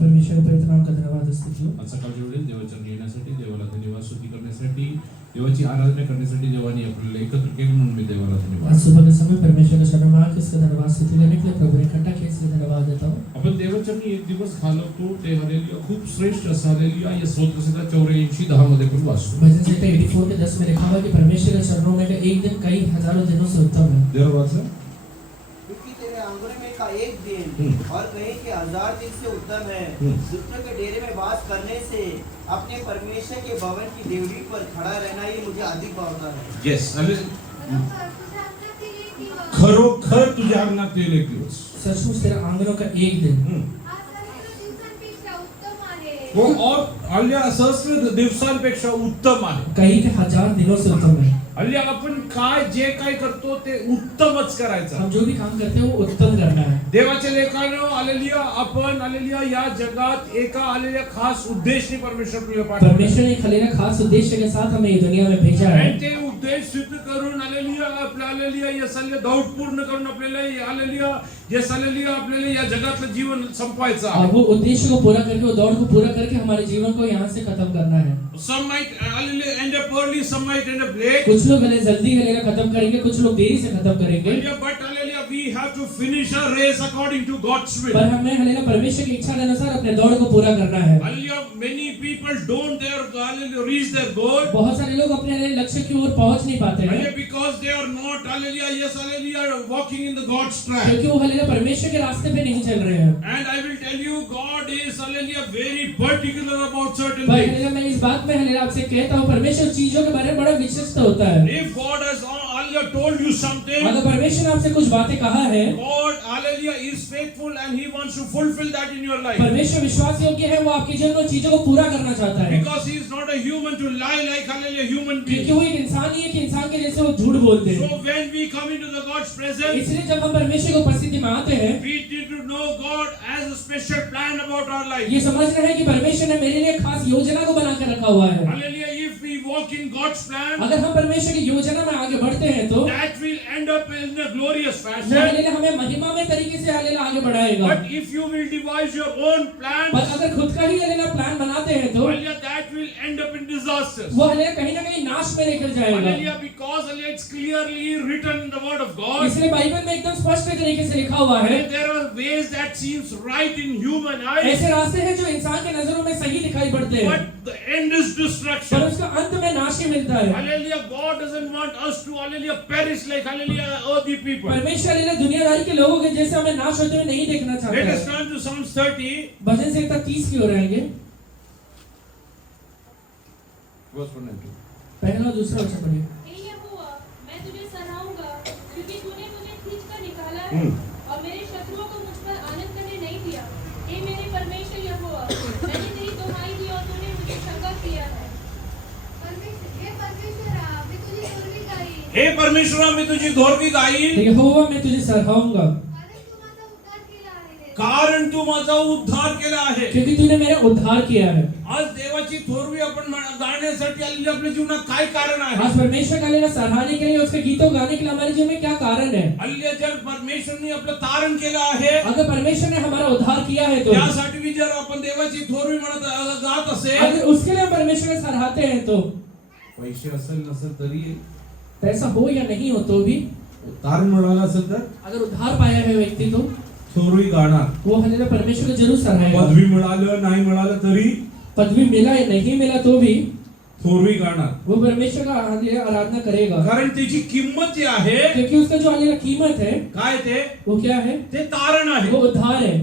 परमेश्वर के पवित्र नाम का धन्यवाद स्तुति हो। आज सकाळच्या वेळेस देवाच्या येण्यासाठी, देवाला धन्यवाद स्तुती करण्यासाठी, देवाची आराधना करण्यासाठी देवाने आपल्याला एकत्र केले म्हणून मी देवाला धन्यवाद। आज सुबह के समय परमेश्वर के चरणों में आके इसका धन्यवाद स्तुति करने के लिए प्रभु ने इकट्ठा किया, इसलिए धन्यवाद देता हूँ। आपण देवाच्या एक दिवस घालवतो ते हालेलुया खूप श्रेष्ठ असा हालेलुया या स्तोत्रसंहिता 84:10 मध्ये पण वाचतो। भजन संहिता 84 के 10 में लिखा हुआ है कि परमेश्वर के चरणों में का एक दिन कई हजारों दिनों से उत्तम है। देव वाचा क्योंकि तेरे आंगन में का एक दिन और कहीं के 1000 दिन से उत्तम है। दुष्टों के डेरे में वास करने से अपने परमेश्वर के भवन की देवड़ी पर खड़ा रहना ही मुझे अधिक भावता है। यस खरोखर तुझ्या अंगणात येईल एक दिवस। सचमुच तेरा आंगनों का एक दिन वो और अल्ल्या सहस्र दिवसांपेक्षा उत्तम आहे। कहीं के 1000 दिनों से उत्तम है। अल्ल्या आपण काय जे काय करतो ते उत्तमच करायचं। हम जो भी काम करते हैं वो उत्तम करना है। देवाच्या लेखानं हालेलुया आपण हालेलुया या जगात एका हालेलुया खास उद्देशाने परमेश्वर आपल्याला पाठवलं। परमेश्वर ने खलेला खास उद्देश्य के साथ हमें ये दुनिया में भेजा है। आणि ते उद्देश सिद्ध करून हालेलुया आपल्या हालेलुया या सल्ले दौड पूर्ण करून आपल्याला हालेलुया जे हालेलुया आपल्याला या जगातलं जीवन संपवायचं आहे। और वो उद्देश्य को पूरा करके, वो दौड़ को पूरा करके हमारे जीवन को यहाँ से खत्म करना है। Some might hallelujah end up early, some might end up late. कुछ लोग भले जल्दी हलेला खत्म करेंगे, कुछ लोग देरी से खत्म करेंगे। Hallelujah, but hallelujah, we have to finish our race according to God's will. पर हमें हलेला परमेश्वर की इच्छा के अनुसार अपने दौड़ को पूरा करना है। Hallelujah, many people don't hallelujah reach their goal. बहुत सारे लोग अपने लक्ष्य की ओर पहुंच नहीं पाते हैं, Hallelujah, because they are not hallelujah, yes hallelujah, walking in the God's track. क्योंकि वो हलेला परमेश्वर के रास्ते पे नहीं चल रहे हैं। And I will tell you, God is hallelujah very particular about certain भाई things. हलेला मैं इस बात में हलेला आपसे कहता हूँ, परमेश्वर चीजों के बारे में बड़ा विशिष्ट होता है। If God has hallelujah told you something, अगर परमेश्वर ने आपसे कुछ बातें कहा है, God hallelujah is faithful and He wants to fulfill that in your life. परमेश्वर विश्वास योग्य है, वो आपके जीवन में चीजों को पूरा करना चाहता है। Because He is not a human to lie like hallelujah human क्योंकि being. वो एक इंसान ही है कि इंसान के जैसे वो झूठ बोलते हैं। So when we come into the God's presence, इसलिए जब हम परमेश्वर की उपस्थिति में आते हैं, we need to know God has a special plan about our life. ये समझ रहे हैं कि परमेश्वर ने मेरे लिए खास योजना को बना कर रखा हुआ है। Hallelujah, if we walk in God's plan, अगर हम परमेश्वर की योजना में आगे बढ़ते हैं तो that will end up in a glorious वो fashion. हालेलुया हमें महिमा में तरीके से हालेलुया आगे बढ़ाएगा। But if you will devise your own plan, पर अगर खुद का ही हालेलुया प्लान बनाते हैं तो hallelujah, that will end up in disasters. वो हालेलुया कहीं ना कहीं नाश में लेकर जाएगा। Hallelujah, because hallelujah, it's clearly written in the Word of God. इसलिए बाइबल में एकदम स्पष्ट तरीके से लिखा हुआ है, There are ways that seems right in human eyes, ऐसे रास्ते हैं जो इंसान के नजरों में सही दिखाई पड़ते हैं, but the end is पर destruction. उसका अंत में नाश ही मिलता है। Hallelujah, God doesn't want us to hallelujah perish like hallelujah earthly people. परमेश्वर हालेलुया दुनियादारी के लोगों के जैसे हमें नाश होते हुए नहीं देखना चाहता Let us है। turn to Psalms 30, भजन संहिता 30 की ओर आएंगे, verse 1 and 2. पहला और दूसरा वचन पढ़िए। हे यहोवा, मैं तुझे सराहूंगा, क्योंकि तूने मुझे खींचकर निकाला है और मेरे शत्रुओं को मुझ पर आनंद करने नहीं दिया। हे मेरे परमेश्वर यहोवा, मैंने तेरी दुहाई दी और तूने मुझे चंगा किया है। हे परमेश्वरा, मैं तुझी धोरवी गाईन, यहोवा मैं तुझे सराहूंगा, कारण तू माझा उद्धार केला आहे. क्योंकि तूने मेरा उद्धार किया है। आज देवाची थोरवी आपण गाण्यासाठी आलेली आपल्या जीवनात काय कारण आहे? आज परमेश्वर का हालेलुया सराहने के लिए, उसके गीतों गाने के लिए हमारे जीवन में क्या कारण है? हल्ली जर परमेश्वरने आपलं तारण केलं आहे, अगर परमेश्वर ने हमारा उद्धार किया है तो त्यासाठी भी जर आपण देवाची थोरवी म्हणत गात असेल, अगर उसके लिए हम परमेश्वर को सराहते हैं तो पैसे असेल नसेल तरी, पैसा हो या नहीं हो तो भी, तारण मिळालं असेल तर अगर उद्धार पाया है व्यक्ति तो थोरवी गाणार. वो हालेलुया परमेश्वर को जरूर सराहेगा। पदवी मिळालं नाही मिळालं तरी पदवी मिला या नहीं मिला तो भी थोरवी गाणार. वो परमेश्वर का हालेलुया आराधना करेगा, कारण त्याची किंमत जी आहे, क्योंकि उसका जो हालेलुया कीमत है काय ते वो क्या है? ते तारण आहे. वो उद्धार है।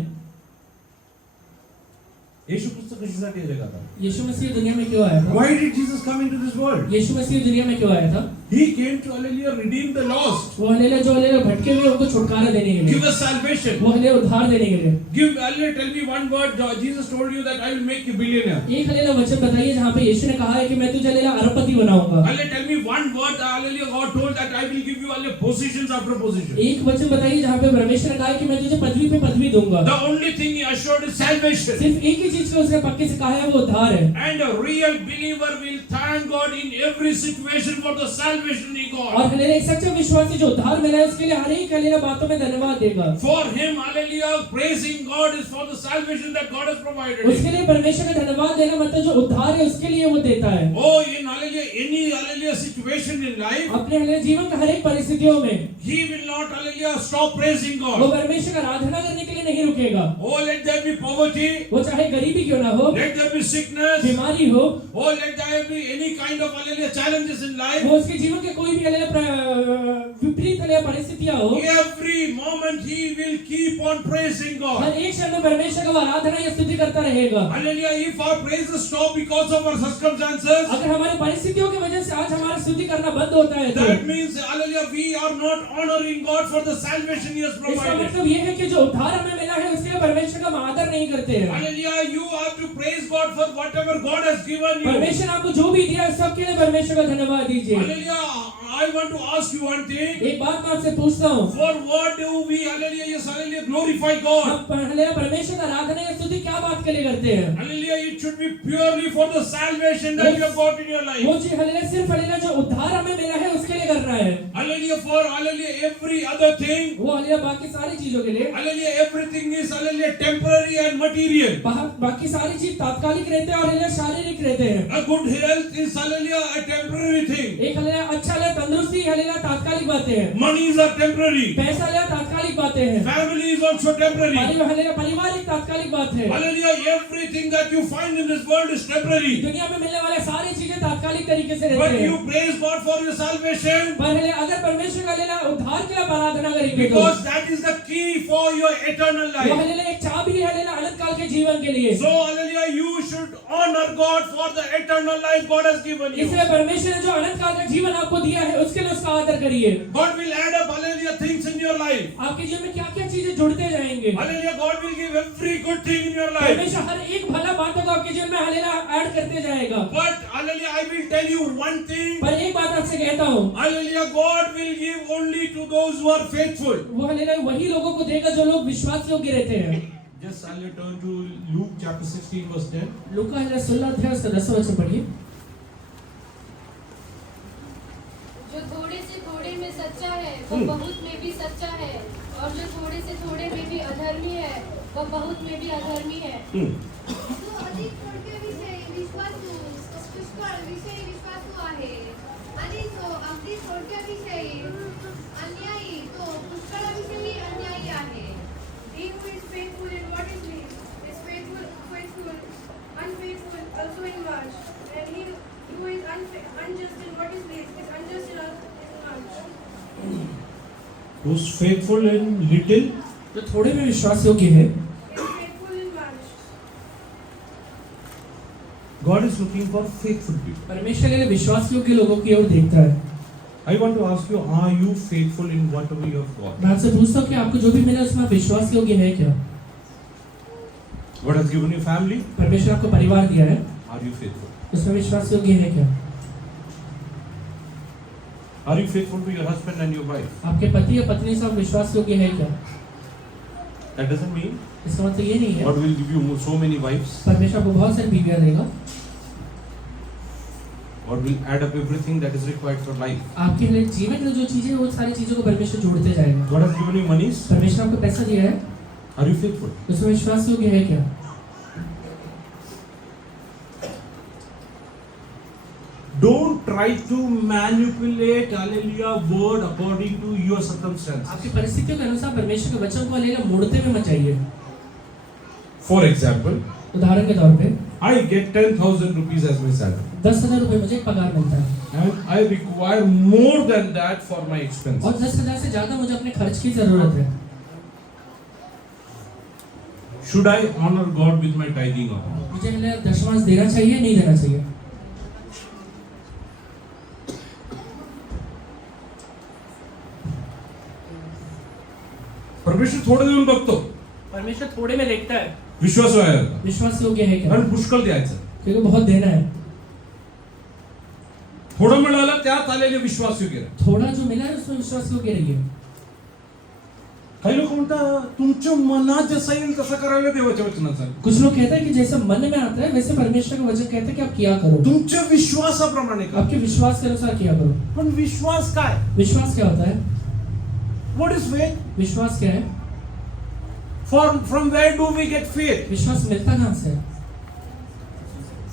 येशू ख्रिस्त कशासाठी जगात आला? यीशु मसीह दुनिया में क्यों आया था? Why did Jesus come into this world? यीशु मसीह दुनिया में क्यों आया था? He came to hallelujah redeem the lost, वो हालेलुया जो हालेलुया भटके हुए उनको छुटकारा देने के लिए, give us salvation. वो हालेलुया उद्धार देने के लिए। Give hallelujah, tell me one word. Jesus told you that I will make you billionaire. एक हालेलुया वचन बताइए जहाँ पे यीशु ने कहा है कि मैं तुझे हालेलुया अरबपति बनाऊंगा। Hallelujah, tell me one word. Hallelujah, God told that I will give you hallelujah positions after positions. एक वचन बताइए जहाँ पे परमेश्वर ने कहा है कि मैं तुझे पदवी पे पदवी दूंगा। The only thing He assured is salvation. सिर्फ एक ही चीज को उसने पक्के से कहा है, वो उद्धार है। And a real believer will thank God in every situation for the salvation He got. और हालेलुया एक सच्चा विश्वासी जो उद्धार मिला है उसके लिए हर एक हालेलुया बातों में धन्यवाद देगा। मिलेगा। For him, hallelujah, praising God is for the salvation that God has provided. उसके लिए परमेश्वर का धन्यवाद देना मतलब जो उद्धार है उसके लिए वो देता है। Oh, in hallelujah, any hallelujah situation in life, अपने हल्ले जीवन के हर एक परिस्थितियों में he will not hallelujah stop praising वो God. परमेश्वर का आराधना करने के लिए नहीं रुकेगा। Oh, let there be poverty, वो चाहे गरीबी क्यों ना हो, let there be sickness, बीमारी हो, oh, let there be any kind of hallelujah challenges in life. वो उसके जीवन के कोई भी विपरीत परिस्थितियां हो, Every moment he will keep on praising God. हर एक क्षण में परमेश्वर का वो आराधना या स्तुति करता रहेगा। Hallelujah, if our praises stop because of our circumstances, अगर हमारे परिस्थितियों की वजह से आज हमारा स्तुति करना बंद होता है तो that means hallelujah, we are not honoring God for the salvation he has इसका provided. मतलब ये है कि जो उद्धार हमें मिला है उसके लिए परमेश्वर का हम आदर नहीं करते हैं। Hallelujah, you have to praise God for whatever God has given you. परमेश्वर ने आपको जो भी दिया है सबके लिए परमेश्वर का धन्यवाद दीजिए। Hallelujah, I want to ask you one thing. एक बात मैं आपसे पूछता हूँ, For what do we, hallelujah, yes, hallelujah, glorify God? हम पहले परमेश्वर का आराधना या स्तुति क्या बात के लिए करते हैं? Hallelujah, it should be purely for the salvation that you have got in your life. वो चीज हल्लेलुया सिर्फ हल्लेलुया जो उद्धार हमें मिला है उसके लिए कर रहा है। Hallelujah, for hallelujah, every other thing. वो हल्लेलुया बाकी सारी चीजों के लिए, Hallelujah, everything is hallelujah temporary and material. बाकी सारी चीज तात्कालिक रहते हैं और हल्लेलुया शारीरिक रहते हैं। A good health is hallelujah a temporary thing. एक हल्लेलुया अच्छा हल्लेलुया तंदुरुस्ती हल्लेलुया तात्कालिक बातें हैं। Monies are temporary. पैसा हल्लेलुया तात्कालिक बातें हैं। Family is also temporary. Hallelujah परिवार एक तात्कालिक बात है। Hallelujah, everything that you find in this world is temporary. दुनिया में मिलने वाले सारी चीजें तात्कालिक तरीके से रहते But हैं। you praise God for your salvation पर हल्लेलुया अगर परमेश्वर का हल्लेलुया उद्धार के लिए आराधना करेंगे तो because that is the key for your eternal वो life. हल्लेलुया एक चाबी है हल्लेलुया अनंत काल के जीवन के लिए। So hallelujah, you should honor God for the eternal life God has given you. इसलिए परमेश्वर ने जो अनंत काल का जीवन आपको दिया है उसके लिए उसका आदर करिए। God will add up hallelujah things in your life. आपके जीवन में क्या-क्या चीजें जुड़ते जाएंगे। Hallelujah, God will give every good thing in your life. परमेश्वर हर एक भला बातों को आपके जीवन में हल्लेलुया ऐड करते जाएगा। But hallelujah, I will tell you one thing. पर एक बात आपसे कहता हूँ, Hallelujah, God will give only to those who are faithful. वो हल्लेलुया वही लोगों को देगा जो लोग विश्वास योग्य रहते हैं। Just I'll turn to Luke chapter 16 verse 10. Luka hallelujah 16 अध्याय उसका 10वां वचन पढ़िए। जो थोड़े से थोड़े में सच्चा है वो बहुत में भी सच्चा है, और जो थोड़े से थोड़े में भी अधर्मी है वो बहुत में भी अधर्मी है। तो अधिक थोडक्या विश्वासू पुष्कळ विषयी विश्वासू आहे, आणि जो अगदी थोडक्या विषयी अन्यायी तो पुष्कळाविषयी अन्यायी आहे. He who is faithful in what is least is faithful, unfaithful also in much, and he who is unjust in what is least is unjust in much. Who's faithful in little? जो थोड़े में विश्वास योग्य है, Is faithful in much. God is looking for faithful people. परमेश्वर के लिए विश्वास योग्य लोगों की ओर देखता है। I want to ask you, are you faithful in whatever you have got? मैं आपसे पूछता हूँ कि आपको जो भी मिला उसमें आप विश्वास योग्य है क्या? God has given you family. परमेश्वर आपको परिवार दिया है, Are you faithful? उसमें विश्वास योग्य है क्या? Are you faithful to your husband and your wife? आपके पति या पत्नी से आप विश्वास योग्य है क्या? That doesn't mean इसका मतलब ये नहीं है God will give you so many wives. परमेश्वर आपको बहुत सारी बीवियां देगा। God will add up everything that is required for life. आपके लिए जीवन में जो चीजें वो सारी चीजों को परमेश्वर जोड़ते जाएगा। God has given you monies. परमेश्वर आपको पैसा दिया है, Are you faithful? उसमें विश्वास योग्य है क्या? Don't try to manipulate hallelujah word according to your circumstances. आपकी परिस्थितियों के अनुसार परमेश्वर के वचन को हल्लेलुया मोड़ते हुए मत जाइए। For example, उदाहरण के तौर पे I get 10,000 rupees as my salary. 10,000 रुपए मुझे पगार मिलता है And I require more than that for my expenses. और 10,000 से ज्यादा मुझे अपने खर्च की जरूरत है। Should I honor God with my tithing or not? मुझे हल्लेलुया दशमांश देना चाहिए नहीं देना चाहिए? परमेश्वर थोडं देऊन बघतो. परमेश्वर थोड़े में देखता है, विश्वास व्हायला. विश्वास योग्य है क्या? कारण पुष्कळ द्यायचं. क्योंकि बहुत देना है। थोडं मिळालं त्यात आलेले विश्वास योग्य. थोड़ा जो मिला है उसमें विश्वास योग्य रहिए। काही लोक म्हणतात तुमच्या मनात जसं येईल तसं करायला देवाच्या वचनात सांग. कुछ लोग कहते हैं कि जैसे मन में आता है वैसे परमेश्वर का वचन कहता है कि आप किया करो, तुमच्या विश्वासाप्रमाणे करा. आपके विश्वास के अनुसार किया करो। पण विश्वास काय? विश्वास क्या होता है? What is faith? विश्वास क्या है? From where do we get faith? विश्वास मिलता कहाँ से?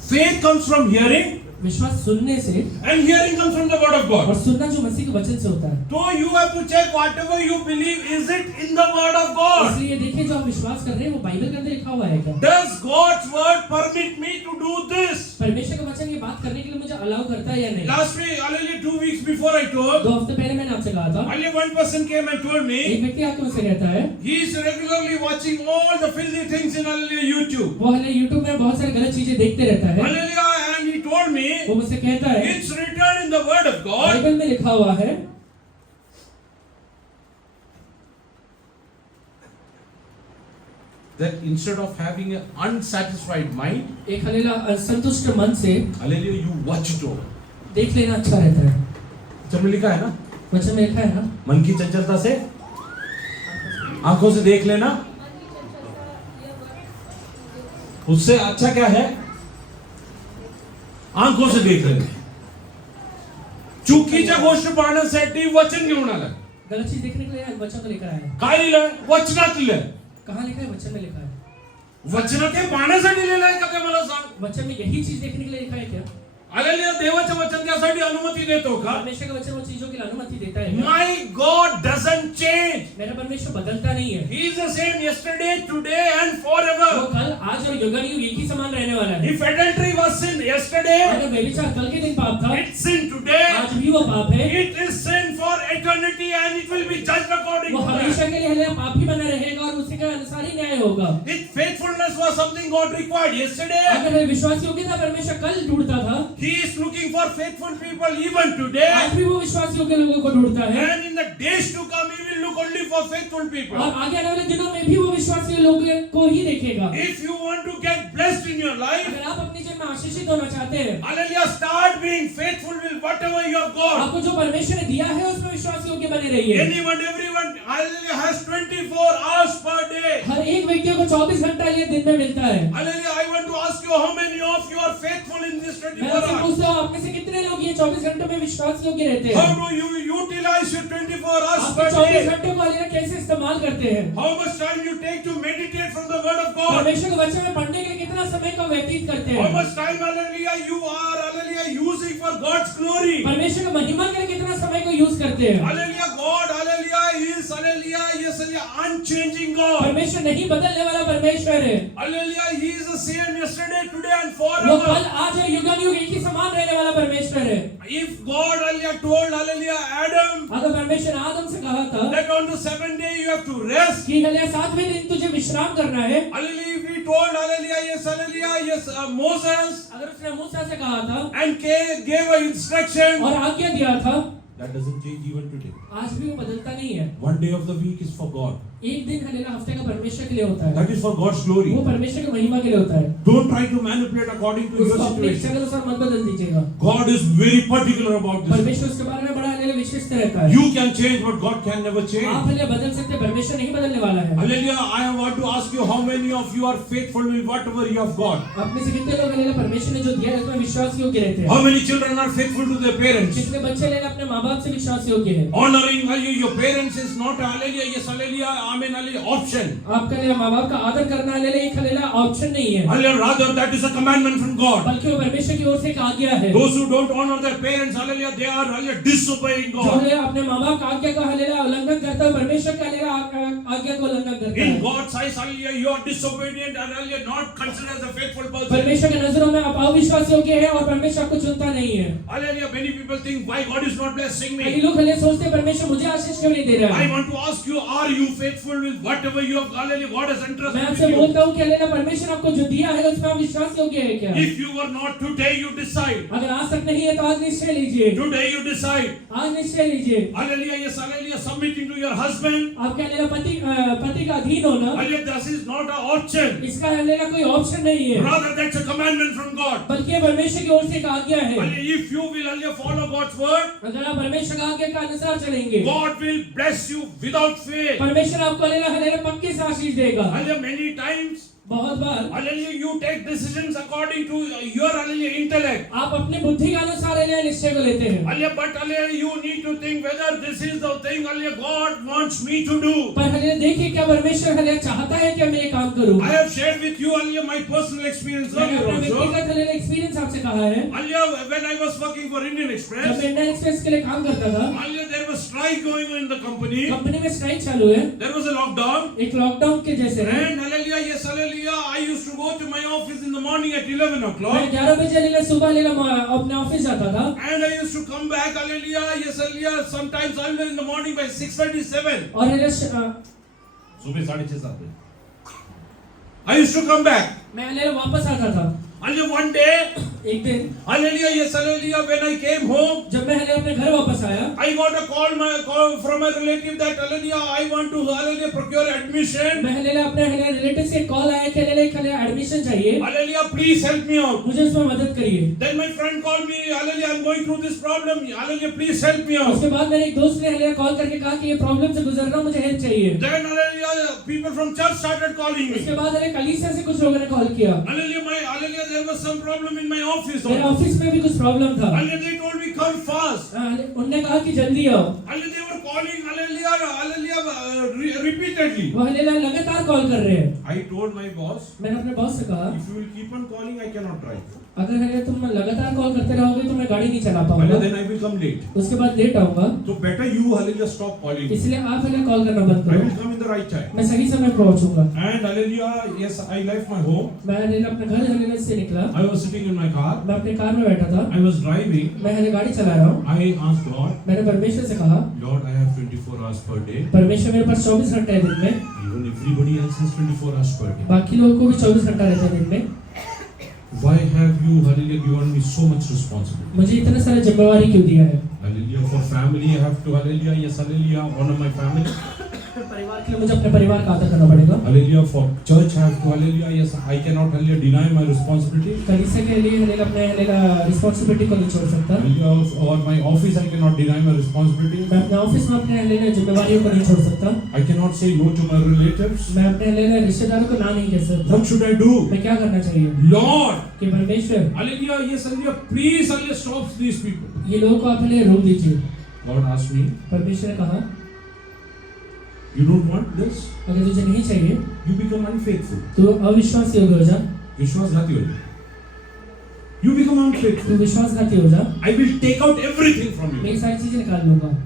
Faith comes from hearing, विश्वास सुनने से, and hearing comes from the word of God. और सुनना जो मसीह के वचन से होता है। So you have to check whatever you believe, is it in the word of God? इसलिए देखिए जो आप विश्वास कर रहे हैं वो बाइबल के अंदर लिखा हुआ है क्या? Does God's word permit me to do this? परमेश्वर का वचन ये बात करने के लिए मुझे अलाउ करता है या नहीं? Last week, hallelujah, 2 weeks before I told, 2 हफ्ते पहले मैंने आपसे कहा था, only one person came and told me, एक व्यक्ति आके मुझसे कहता है, he is regularly watching all the filthy things in hallelujah YouTube. वो हमें YouTube में बहुत सारी गलत चीजें देखते रहता है। Hallelujah, and he told me, वो मुझसे कहता है, it's written in the word of God Bible में लिखा हुआ है that instead of having an unsatisfied mind, एक हलेला असंतुष्ट मन से hallelujah, you watch it over. देख लेना अच्छा रहता है। जब में लिखा है ना, वचन में लिखा है ना, मन की चंचलता से आंखों से देख लेना, उससे अच्छा क्या है? आंखों से देख लेना. चुकीच्या गोष्ट पाहण्यासाठी वचन घेऊन आला. गलत चीज देखने के लिए आज वचन तो लेकर आया। काय लिहिलंय? वचनात लिहिलंय. कहाँ लिखा है? वचन में लिखा है। वचनात हे पाहण्यासाठी लिहिलं आहे का ते मला सांग. वचन में यही चीज देखने के लिए लिखा है क्या? हालेलुया, देवाचं वचन त्यासाठी अनुमती देतो का? परमेश्वर का वचन वो चीजों के लिए अनुमति देता है क्या? My God doesn't change. मेरा परमेश्वर बदलता नहीं है। He is the same yesterday, today and forever. वो कल, आज और युगानुयुग एक ही समान रहने वाला है। If adultery was sin yesterday, अगर व्यभिचार कल के दिन पाप था, it's sin today. आज भी वो पाप है। It is sin for eternity and it will be judged according वो to हमेशा that. के लिए हमें पापी बना रहेगा और उसी के अनुसार ही न्याय होगा। If faithfulness was something God required yesterday, अगर विश्वास योग्यता परमेश्वर कल ढूंढता था, He is looking for faithful people even today. आज भी वो विश्वास योग्य लोगों को ढूंढता है। And in the days to come, He will look only for faithful people. और आगे आने वाले दिनों में भी वो विश्वासी लोगों को ही देखेगा। If you want to get blessed in your life, अगर आप अपनी जीवन में आशीषित होना चाहते हैं, hallelujah, start being faithful with whatever you have got. आपको जो परमेश्वर ने दिया है उसमें विश्वास योग्य बने रहिए। Anyone, everyone, hallelujah, has 24 hours per day. हर एक व्यक्ति को 24 घंटा ये दिन में मिलता है। Hallelujah, I want to ask you how many of you are faithful in this मैं 24 आपसे hours? पूछता हूँ, आप में से कितने लोग ये 24 घंटों में विश्वास योग्य रहते हैं? How do you utilize your 24 hours आप per 24 day? घंटों को अलीना कैसे इस्तेमाल करते हैं? How much time you take to meditate from the word of God? परमेश्वर के वचन में पढ़ने के लिए कितना समय का व्यतीत करते How हैं? much time, hallelujah, you are, hallelujah, using for God's glory? परमेश्वर की महिमा के लिए कितना समय को यूज करते हैं? Hallelujah, God, hallelujah, He is, hallelujah, yes, hallelujah, unchanging God. परमेश्वर नहीं बदलने वाला परमेश्वर है। Hallelujah, He is the same yesterday, today and वो forever. कल, आज और युगानुयुग एक ही समान रहने वाला परमेश्वर है। If God, hallelujah, told, hallelujah, Adam, अगर परमेश्वर ने आदम से कहा था that on the 7th day you have to rest. कि हले 7वें दिन तुझे विश्राम करना है, Hallelujah, if He told, hallelujah, yes, Moses, अगर उसने मूसा से कहा था and gave an instruction, और आज्ञा दिया था, that doesn't change even today. आज भी वो बदलता नहीं है। One day of the week is for God. एक दिन हलेला हफ्ते का परमेश्वर के लिए होता है, That is for God's glory. वो परमेश्वर की महिमा के लिए होता है। Don't try to manipulate according to your उसको अपनी इच्छा situation. के अनुसार मत बदल दीजिएगा। God is very particular about this. परमेश्वर उसके बारे में बड़ा हलेला विश्वस्त रहता है। You can change, but God can never change. आप हलेला बदल सकते हैं, परमेश्वर नहीं बदलने वाला है। Hallelujah, I want to ask you how many of you are faithful with whatever you have got? आप में से कितने लोग हलेला परमेश्वर ने जो दिया है उसमें विश्वास योग्य रहते हैं? How many children are faithful to their parents? कितने बच्चे हलेला अपने माँ बाप से विश्वास योग्य है? Honoring, hallelujah, your parents is not hallelujah, yes, hallelujah, amen, hallelujah, option. आपका हलेला माँ बाप का आदर करना हलेला एक हलेला ऑप्शन नहीं है, Hallelujah, rather that is a commandment from God. बल्कि वो परमेश्वर की ओर से एक आज्ञा है। Those who don't honor their parents, hallelujah, they are hallelujah disobeying जो God. हलेला अपने माँ बाप का आज्ञा का हलेला उल्लंघन करता है, परमेश्वर का हलेला आज्ञा को उल्लंघन करता In है। God's eyes, hallelujah, you are disobedient and hallelujah not considered as a faithful person. परमेश्वर के नजरों में आप अविश्वास योग्य है और परमेश्वर आपको चुनता नहीं है। Hallelujah, many people think why God is not blessing कई me. लोग हलेला सोचते हैं परमेश्वर मुझे आशीष क्यों नहीं दे रहा I है? want to ask you, are you faithful with whatever you have, hallelujah, God has मैं entrusted आपसे with you? बोलता हूँ कि हलेला परमेश्वर आपको जो दिया है उसमें आप विश्वास योग्य है क्या? If you were not, today you decide. अगर आज तक नहीं है तो आज निश्चय लीजिए, Today you decide. आज निश्चय लीजिए। Hallelujah, yes, hallelujah, submitting to your husband. आपके हलेला पति का अधीन होना, Hallelujah, this is not an option. इसका हलेला कोई ऑप्शन नहीं है, Rather, that's a commandment from God. बल्कि ये परमेश्वर की ओर से एक आज्ञा है। Hallelujah, if you will hallelujah follow God's word, अगर आप परमेश्वर का आज्ञा के अनुसार चलेंगे, God will bless you without faith. परमेश्वर आपको हलेला हलेला पक्के से आशीष देगा। Hallelujah, many times बहुत बार Hallelujah, you take decisions according to your hallelujah intellect. आप अपनी बुद्धि के अनुसार हालेलुया निश्चय को लेते हैं, Hallelujah, but hallelujah, you need to think whether this is the thing hallelujah God wants me to do. पर हालेलुया देखिए क्या परमेश्वर हालेलुया चाहता है कि मैं ये काम करूं। I have shared with you hallelujah my personal experience मैंने earlier अपने also. व्यक्तिगत हालेलुया एक्सपीरियंस आपसे कहा है। Hallelujah, when I was working for Indian जब Express, मैं इंडियन एक्सप्रेस के लिए काम करता था, hallelujah, there was strike going on in the company. Company में स्ट्राइक चालू है, There was a lockdown. एक लॉकडाउन के जैसे है। And hallelujah, yes, hallelujah, I used to go to my office in the morning at 11 मैं o'clock. 11 बजे hallelujah सुबह हालेलुया अपने ऑफिस जाता था, And I used to come back, hallelujah, yes, hallelujah, sometimes hallelujah in the morning by 6:37. और hallelujah सुबह 6:30 I used to come back. मैं hallelujah वापस आता था। Hallelujah, one day, एक दिन hallelujah, yes, hallelujah, when I came home, जब मैं हालेलुया अपने घर वापस आया, I got a call from a relative that hallelujah, I want to hallelujah procure admission. मैं हालेलुया अपने हालेलुया रिलेटिव से कॉल आया कि हालेलुया एक हालेलुया एडमिशन चाहिए, Hallelujah, please help me out. मुझे उसमें मदद करिए। Then my friend called me, hallelujah, I'm going through this problem. Hallelujah, please help me out. उसके बाद मेरे एक दोस्त ने हालेलुया कॉल करके कहा कि ये प्रॉब्लम से गुजर रहा हूं, मुझे हेल्प चाहिए। Then hallelujah, people from church started calling me. उसके बाद हालेलुया कलीसिया से कुछ लोगों ने कॉल किया, Hallelujah, there was some problem in my office. मेरे ऑफिस में भी कुछ प्रॉब्लम था। Hallelujah, they told me come fast. उन्होंने कहा कि जल्दी आओ। Hallelujah, they were calling, hallelujah, repeatedly. वो हालेलुया लगातार कॉल कर रहे हैं। I told my boss, मैंने अपने बॉस से कहा, if you will keep on calling, I cannot drive. अगर हालेलुया तुम लगातार कॉल करते रहोगे तो मैं गाड़ी नहीं चला Hallelujah, पाऊंगा, then I will come late. उसके बाद लेट आऊंगा, So better you, hallelujah, stop calling. इसलिए आप हालेलुया कॉल करना बंद I करो, will come in the right time. मैं सही समय पर पहुंचूंगा। And hallelujah, yes, I left my home. मैं हालेलुया अपने घर हालेलुया से निकला, I was sitting in my car. मैं अपने कार में बैठा था, I was driving. मैं हालेलुया गाड़ी चला रहा हूँ। I asked God, मैंने परमेश्वर से कहा, Lord, I have 24 hours per day. परमेश्वर मेरे पास 24 घंटे है दिन में, Even everybody else has 24 hours per day. बाकी लोगों को भी 24 घंटा रहता है दिन में, Why have you, hallelujah, given me so much responsibility? मुझे इतना सारा जिम्मेवारी क्यों दिया है? Hallelujah, for family, I have to, hallelujah, yes, hallelujah, honor my family. परिवार के लिए मुझे अपने परिवार का आदर करना पड़ेगा। Hallelujah, for church, I have to, hallelujah, yes, I cannot, hallelujah, deny my responsibility. कलीसिया के लिए हालेलुया अपने हालेलुया रिस्पांसिबिलिटी को नहीं छोड़ सकता। Hallelujah, or my office, I cannot deny my responsibility. मैं अपने ऑफिस में अपने हालेलुया जिम्मेवारियों को नहीं छोड़ सकता। I cannot say no to my relatives. मैं अपने हालेलुया रिश्तेदारों को ना नहीं कह सकता। What should I do? मैं क्या करना चाहिए? Lord, कि परमेश्वर hallelujah, yes, hallelujah, please, hallelujah, stop these people. ये लोगों को आप हालेलुया रोक दीजिए। God asked me, परमेश्वर ने कहा, you don't want this? अगर तुझे नहीं चाहिए You become unfaithful. तो अविश्वासी हो जा, विश्वासघाती हो जाए. You become तू unfaithful. विश्वासघाती हो जा, I will take out everything from मैं you. ये सारी चीजें निकाल लूंगा।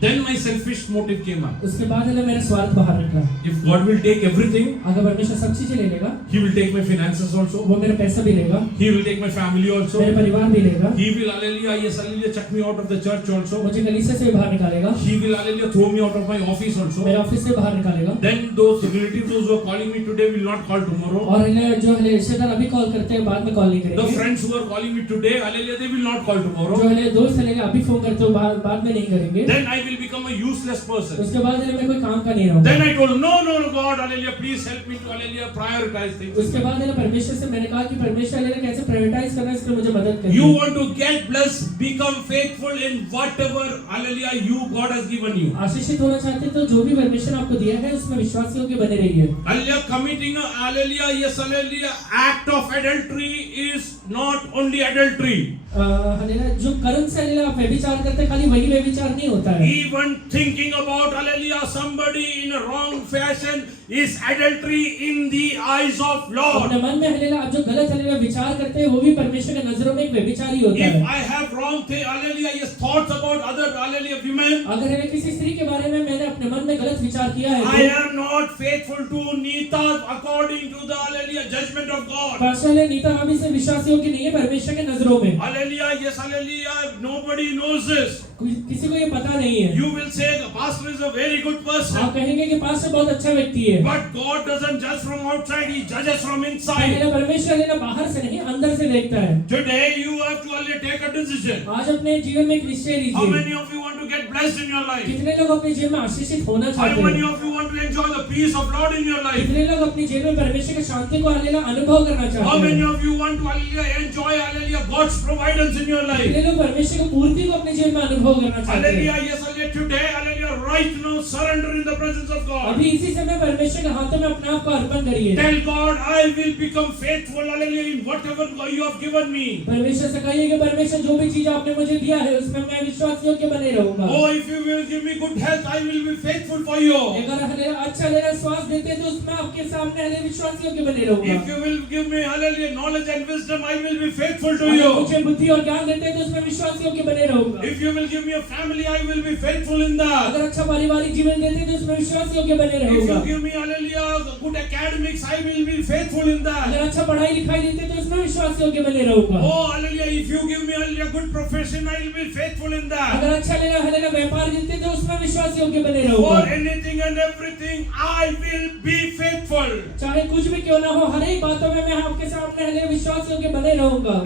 Then my selfish motive came up. उसके बाद हालेलुया मेरा स्वार्थ बाहर निकला। If God will take everything, अगर परमेश्वर सब चीजें ले लेगा, He will take my finances also. वो मेरा पैसा भी लेगा, He will take my family also. मेरे परिवार भी लेगा, He will, hallelujah, yes, hallelujah, chuck me out of the church also. मुझे कलीसिया से भी बाहर निकालेगा, He will, hallelujah, throw me out of my office also. मेरे ऑफिस से बाहर निकालेगा। Then those relatives, those who are calling me today will not call tomorrow. और हालेलुया जो हालेलुया रिश्तेदार अभी कॉल करते हैं बाद में कॉल नहीं The करेंगे, friends who are calling me today, hallelujah, they will not call जो tomorrow. हालेलुया दोस्त हालेलुया अभी फोन करते हो बाद में नहीं करेंगे। Then I will become a useless person. उसके बाद हालेलुया मैं कोई काम का नहीं रहूंगा। Then I told, no, God, hallelujah, please help me to, hallelujah, prioritize things. उसके बाद हालेलुया परमेश्वर से मैंने कहा कि परमेश्वर हालेलुया कैसे प्रायोरिटाइज करना है, इसमें मुझे मदद करिए। You want to get blessed, become faithful in whatever, hallelujah, you, God has given you. आशीषित होना चाहते हैं तो जो भी परमेश्वर ने आपको दिया है उसमें विश्वासी होकर बने रहिए। Hallelujah, committing a, hallelujah, yes, hallelujah, act of adultery is not only adultery. Hallelujah जो कर्म से हालेलुया आप व्यभिचार करते हैं, खाली वही व्यभिचार नहीं होता है। Even thinking about, hallelujah, somebody in a wrong fashion is adultery in the eyes of Lord. अपने मन में हालेलुया आप जो गलत हालेलुया विचार करते हैं वो भी परमेश्वर के नजरों में एक व्यभिचार ही होता If है। I have wrong thing, hallelujah, yes, thoughts about other, hallelujah, women, अगर हालेलुया किसी स्त्री के बारे में मैंने अपने मन में गलत विचार किया है I तो am not faithful to Nita according to the, hallelujah, judgment of God. Pastor Nita भाभी से विश्वासियों की नहीं है परमेश्वर के नजरों में। Hallelujah, yes, hallelujah, nobody knows this. किसी को ये पता नहीं है। You will say the pastor is a very good person. आप कहेंगे कि पास्टर बहुत अच्छा व्यक्ति है, But God doesn't judge from outside, He judges from inside. Hallelujah परमेश्वर हालेलुया बाहर से नहीं अंदर से देखता है। Today you have to, hallelujah, take a decision. आज अपने जीवन में एक निश्चय How लीजिए। many of you want to get blessed in your life? कितने लोग अपने जीवन में आशीषित होना How चाहते many हैं? of you want to enjoy the peace of Lord in your life? कितने लोग अपने जीवन में परमेश्वर की शांति को हालेलुया अनुभव करना How चाहते many हैं? of you want to, hallelujah, enjoy, hallelujah, God's providence in your life? कितने लोग परमेश्वर की पूर्ति को अपने जीवन में अनुभव करना चाहते हैं? Hallelujah, yes, hallelujah, today, hallelujah, right now, surrender in the presence of God. अभी इसी समय परमेश्वर के हाथों में अपने आप को अर्पण करिए। Tell God, I will become faithful, hallelujah, in whatever you have given me. परमेश्वर से कहिए कि परमेश्वर जो भी चीज आपने मुझे दिया है उसमें मैं विश्वास योग्य बने रहूंगा। Oh, if you will give me good health, I will be faithful for you. अगर हमें अच्छा लेना श्वास देते हैं तो उसमें आपके सामने हमें विश्वास योग्य बने रहूंगा। If you will give me, hallelujah, knowledge and wisdom, I will be faithful to अगर you. मुझे बुद्धि और ज्ञान देते हैं तो उसमें विश्वास योग्य बने रहूंगा। If you will give me a family, I will be faithful in that. अगर अच्छा पारिवारिक जीवन देते हैं तो उसमें विश्वास योग्य बने If रहूंगा। you give me, hallelujah, good academics, I will be faithful in that. अगर अच्छा पढ़ाई लिखाई देते हैं तो उसमें विश्वास योग्य बने रहूंगा। Oh, hallelujah, if you give me, hallelujah, good profession, I will be faithful in that. अगर अच्छा लेना हलेला व्यापार देते हैं तो उसमें विश्वास योग्य बने For रहूंगा। anything and everything, I will be faithful. चाहे कुछ भी क्यों ना हो, हर एक बातों में मैं आपके सामने हले विश्वास योग्य बने रहूंगा।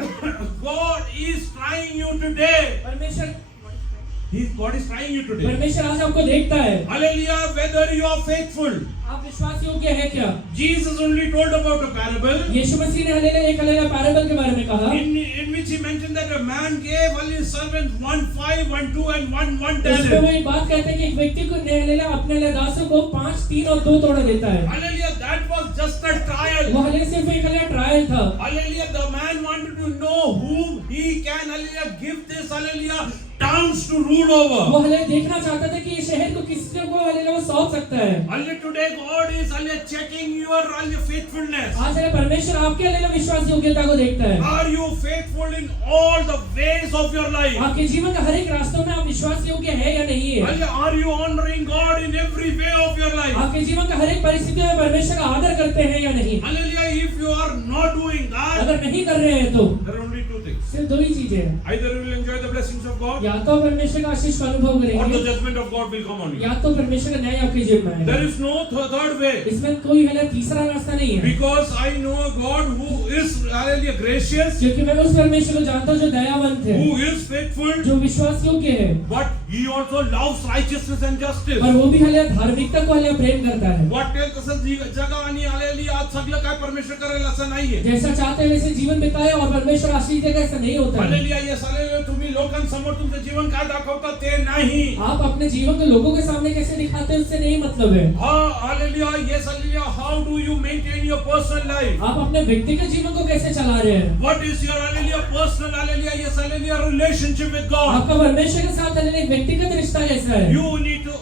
God is trying you today. God is trying you today. परमेश्वर आज आपको देखता है। Hallelujah, whether you are faithful. आप विश्वास योग्य है क्या? Jesus only told about a parable. यीशु मसीह ने हलेला एक हलेला पैराबल के बारे में कहा। In which he mentioned that a man gave all his servants 1 5, 1 2 and 1 इसमें वो talent. एक बात कहते हैं कि एक व्यक्ति को हलेला अपने लिए दासों को 5 3 और 2 तोड़ा देता है। Hallelujah, that was just a trial. वो हलेला सिर्फ एक हलेला ट्रायल था। Hallelujah, the man wanted to know whom he can, hallelujah, give this, hallelujah, towns to rule वो over. हलेला देखना चाहता था कि ये शहर को किसको को हलेला वो सौंप सकता है। Hallelujah, today God is, hallelujah, checking your, hallelujah, faithfulness. आज हलेला परमेश्वर आपके हलेला विश्वास योग्यता को देखता है। Are you faithful in all the ways of your life? आपके जीवन का हर एक रास्तों में आप विश्वास योग्य है या नहीं है? Hallelujah, are you honoring God in every way of your life? आपके जीवन का हर एक परिस्थिति में परमेश्वर का आदर करते हैं या नहीं? Hallelujah, if you are not doing that, अगर नहीं कर रहे हैं तो there are only two things. सिर्फ दो ही चीजें हैं। Either you will enjoy the blessings of God, या तो परमेश्वर का आशीष का अनुभव or the करेंगे judgment of God will come on you. या तो परमेश्वर का न्याय आपके जीवन में There आएगा। is no third way. इसमें कोई हले तीसरा रास्ता नहीं है। Because I know a God who is, hallelujah, gracious, क्योंकि मैं उस परमेश्वर को जानता हूँ जो दयावंत है, who is faithful, जो विश्वास योग्य है, but He also loves righteousness and justice. और वो भी हले धार्मिकता को हले प्रेम करता है। What else कसं जगा आणि hallelujah आज सगळं काय परमेश्वर करेल असं नाहीये. जैसा चाहते हैं वैसे जीवन बिताए और परमेश्वर आशीष देगा ऐसा नहीं होता है। Hallelujah, yes, hallelujah, तुम्ही लोकांसमोर तुमचं जीवन काय दाखवता ते नाही. आप अपने जीवन को लोगों के सामने कैसे दिखाते हैं उससे नहीं मतलब है। Hallelujah, yes, hallelujah, how do you maintain your personal life? आप अपने व्यक्तिगत जीवन को कैसे चला रहे हैं? What is your, hallelujah, personal, hallelujah, yes, hallelujah, relationship with God? आपका परमेश्वर के साथ हले एक व्यक्तिगत रिश्ता कैसा है? You need to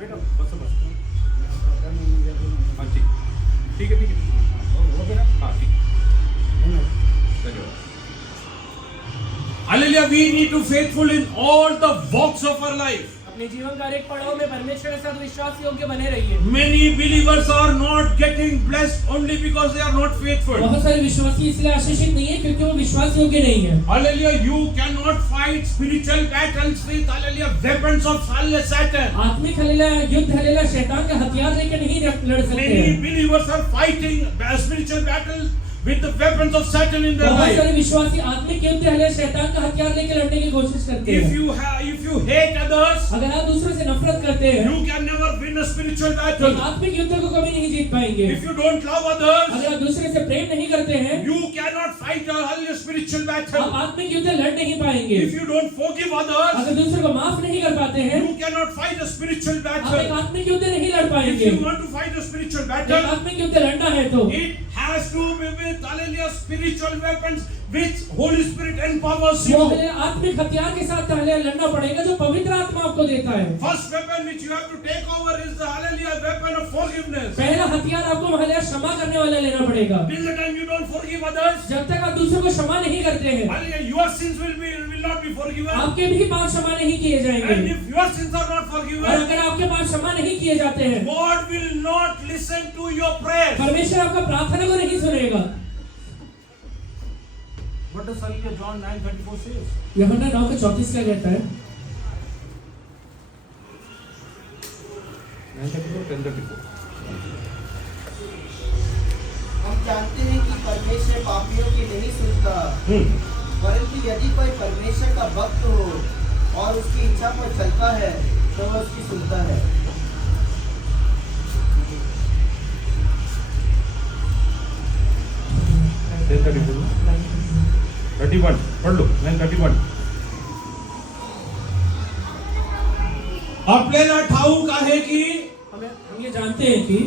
बेटा बस हाँ ठीक है हाँ ठीक धन्यवाद. Hallelujah, we need to faithful in all the walks of our life. अपने जीवन का हर एक पड़ाव में परमेश्वर के साथ विश्वास योग्य बने रहिए। Many believers are not getting blessed only because they are not faithful. बहुत सारे विश्वासी इसलिए आशीषित नहीं है क्योंकि वो विश्वास योग्य नहीं है। Hallelujah, you cannot fight spiritual battles with, hallelujah, weapons of Satan. आत्मिक हलेला युद्ध हलेला शैतान का हथियार लेकर नहीं लड़ सकते Many हैं। believers are fighting spiritual battles with the weapons of Satan in their बहुत life. सारे विश्वासी आत्मिक युद्ध हलेला शैतान का हथियार लेकर लड़ने की कोशिश करते If हैं। you hate others, अगर आप दूसरों से नफरत करते हैं, you can never win a spiritual तो battle. आत्मिक युद्ध को कभी नहीं जीत पाएंगे। If you don't love others, अगर आप दूसरे से प्रेम नहीं करते हैं, you cannot fight a spiritual आप battle. आत्मिक युद्ध लड़ नहीं पाएंगे। If you don't forgive others, अगर दूसरे को माफ नहीं कर पाते हैं, you cannot fight a spiritual आप एक battle. आत्मिक युद्ध नहीं लड़ If पाएंगे। you want to fight a spiritual एक battle, आत्मिक युद्ध लड़ना है तो it has to be with, hallelujah, spiritual weapons which Holy Spirit empowers वो you. हमें आत्मिक हथियार के साथ पहले लड़ना पड़ेगा जो पवित्र आत्मा आपको देता है। First weapon which you have to take over is the, hallelujah, weapon of forgiveness. पहला हथियार आपको हमें क्षमा करने वाला लेना पड़ेगा। Till the time you don't forgive others, जब तक आप दूसरों को क्षमा नहीं करते हैं, hallelujah, your sins will not be forgiven. आपके भी पाप क्षमा नहीं किए And जाएंगे। if your sins are not और forgiven, अगर आपके पाप क्षमा नहीं किए जाते हैं, God will not listen to your prayer. परमेश्वर आपका प्रार्थना को नहीं सुनेगा। What does hallelujah John 9:34 says? यूहन्ना 9:34 क्या कहता है? 9:34, 10:34. हम जानते हैं कि परमेश्वर पापियों की नहीं सुनता, परंतु यदि कोई परमेश्वर का भक्त हो और उसकी इच्छा पर चलता है तो वह उसकी सुनता है। 31 पढ़ लो 9:31. आपल्याला ठाऊक आहे की हम ये जानते हैं कि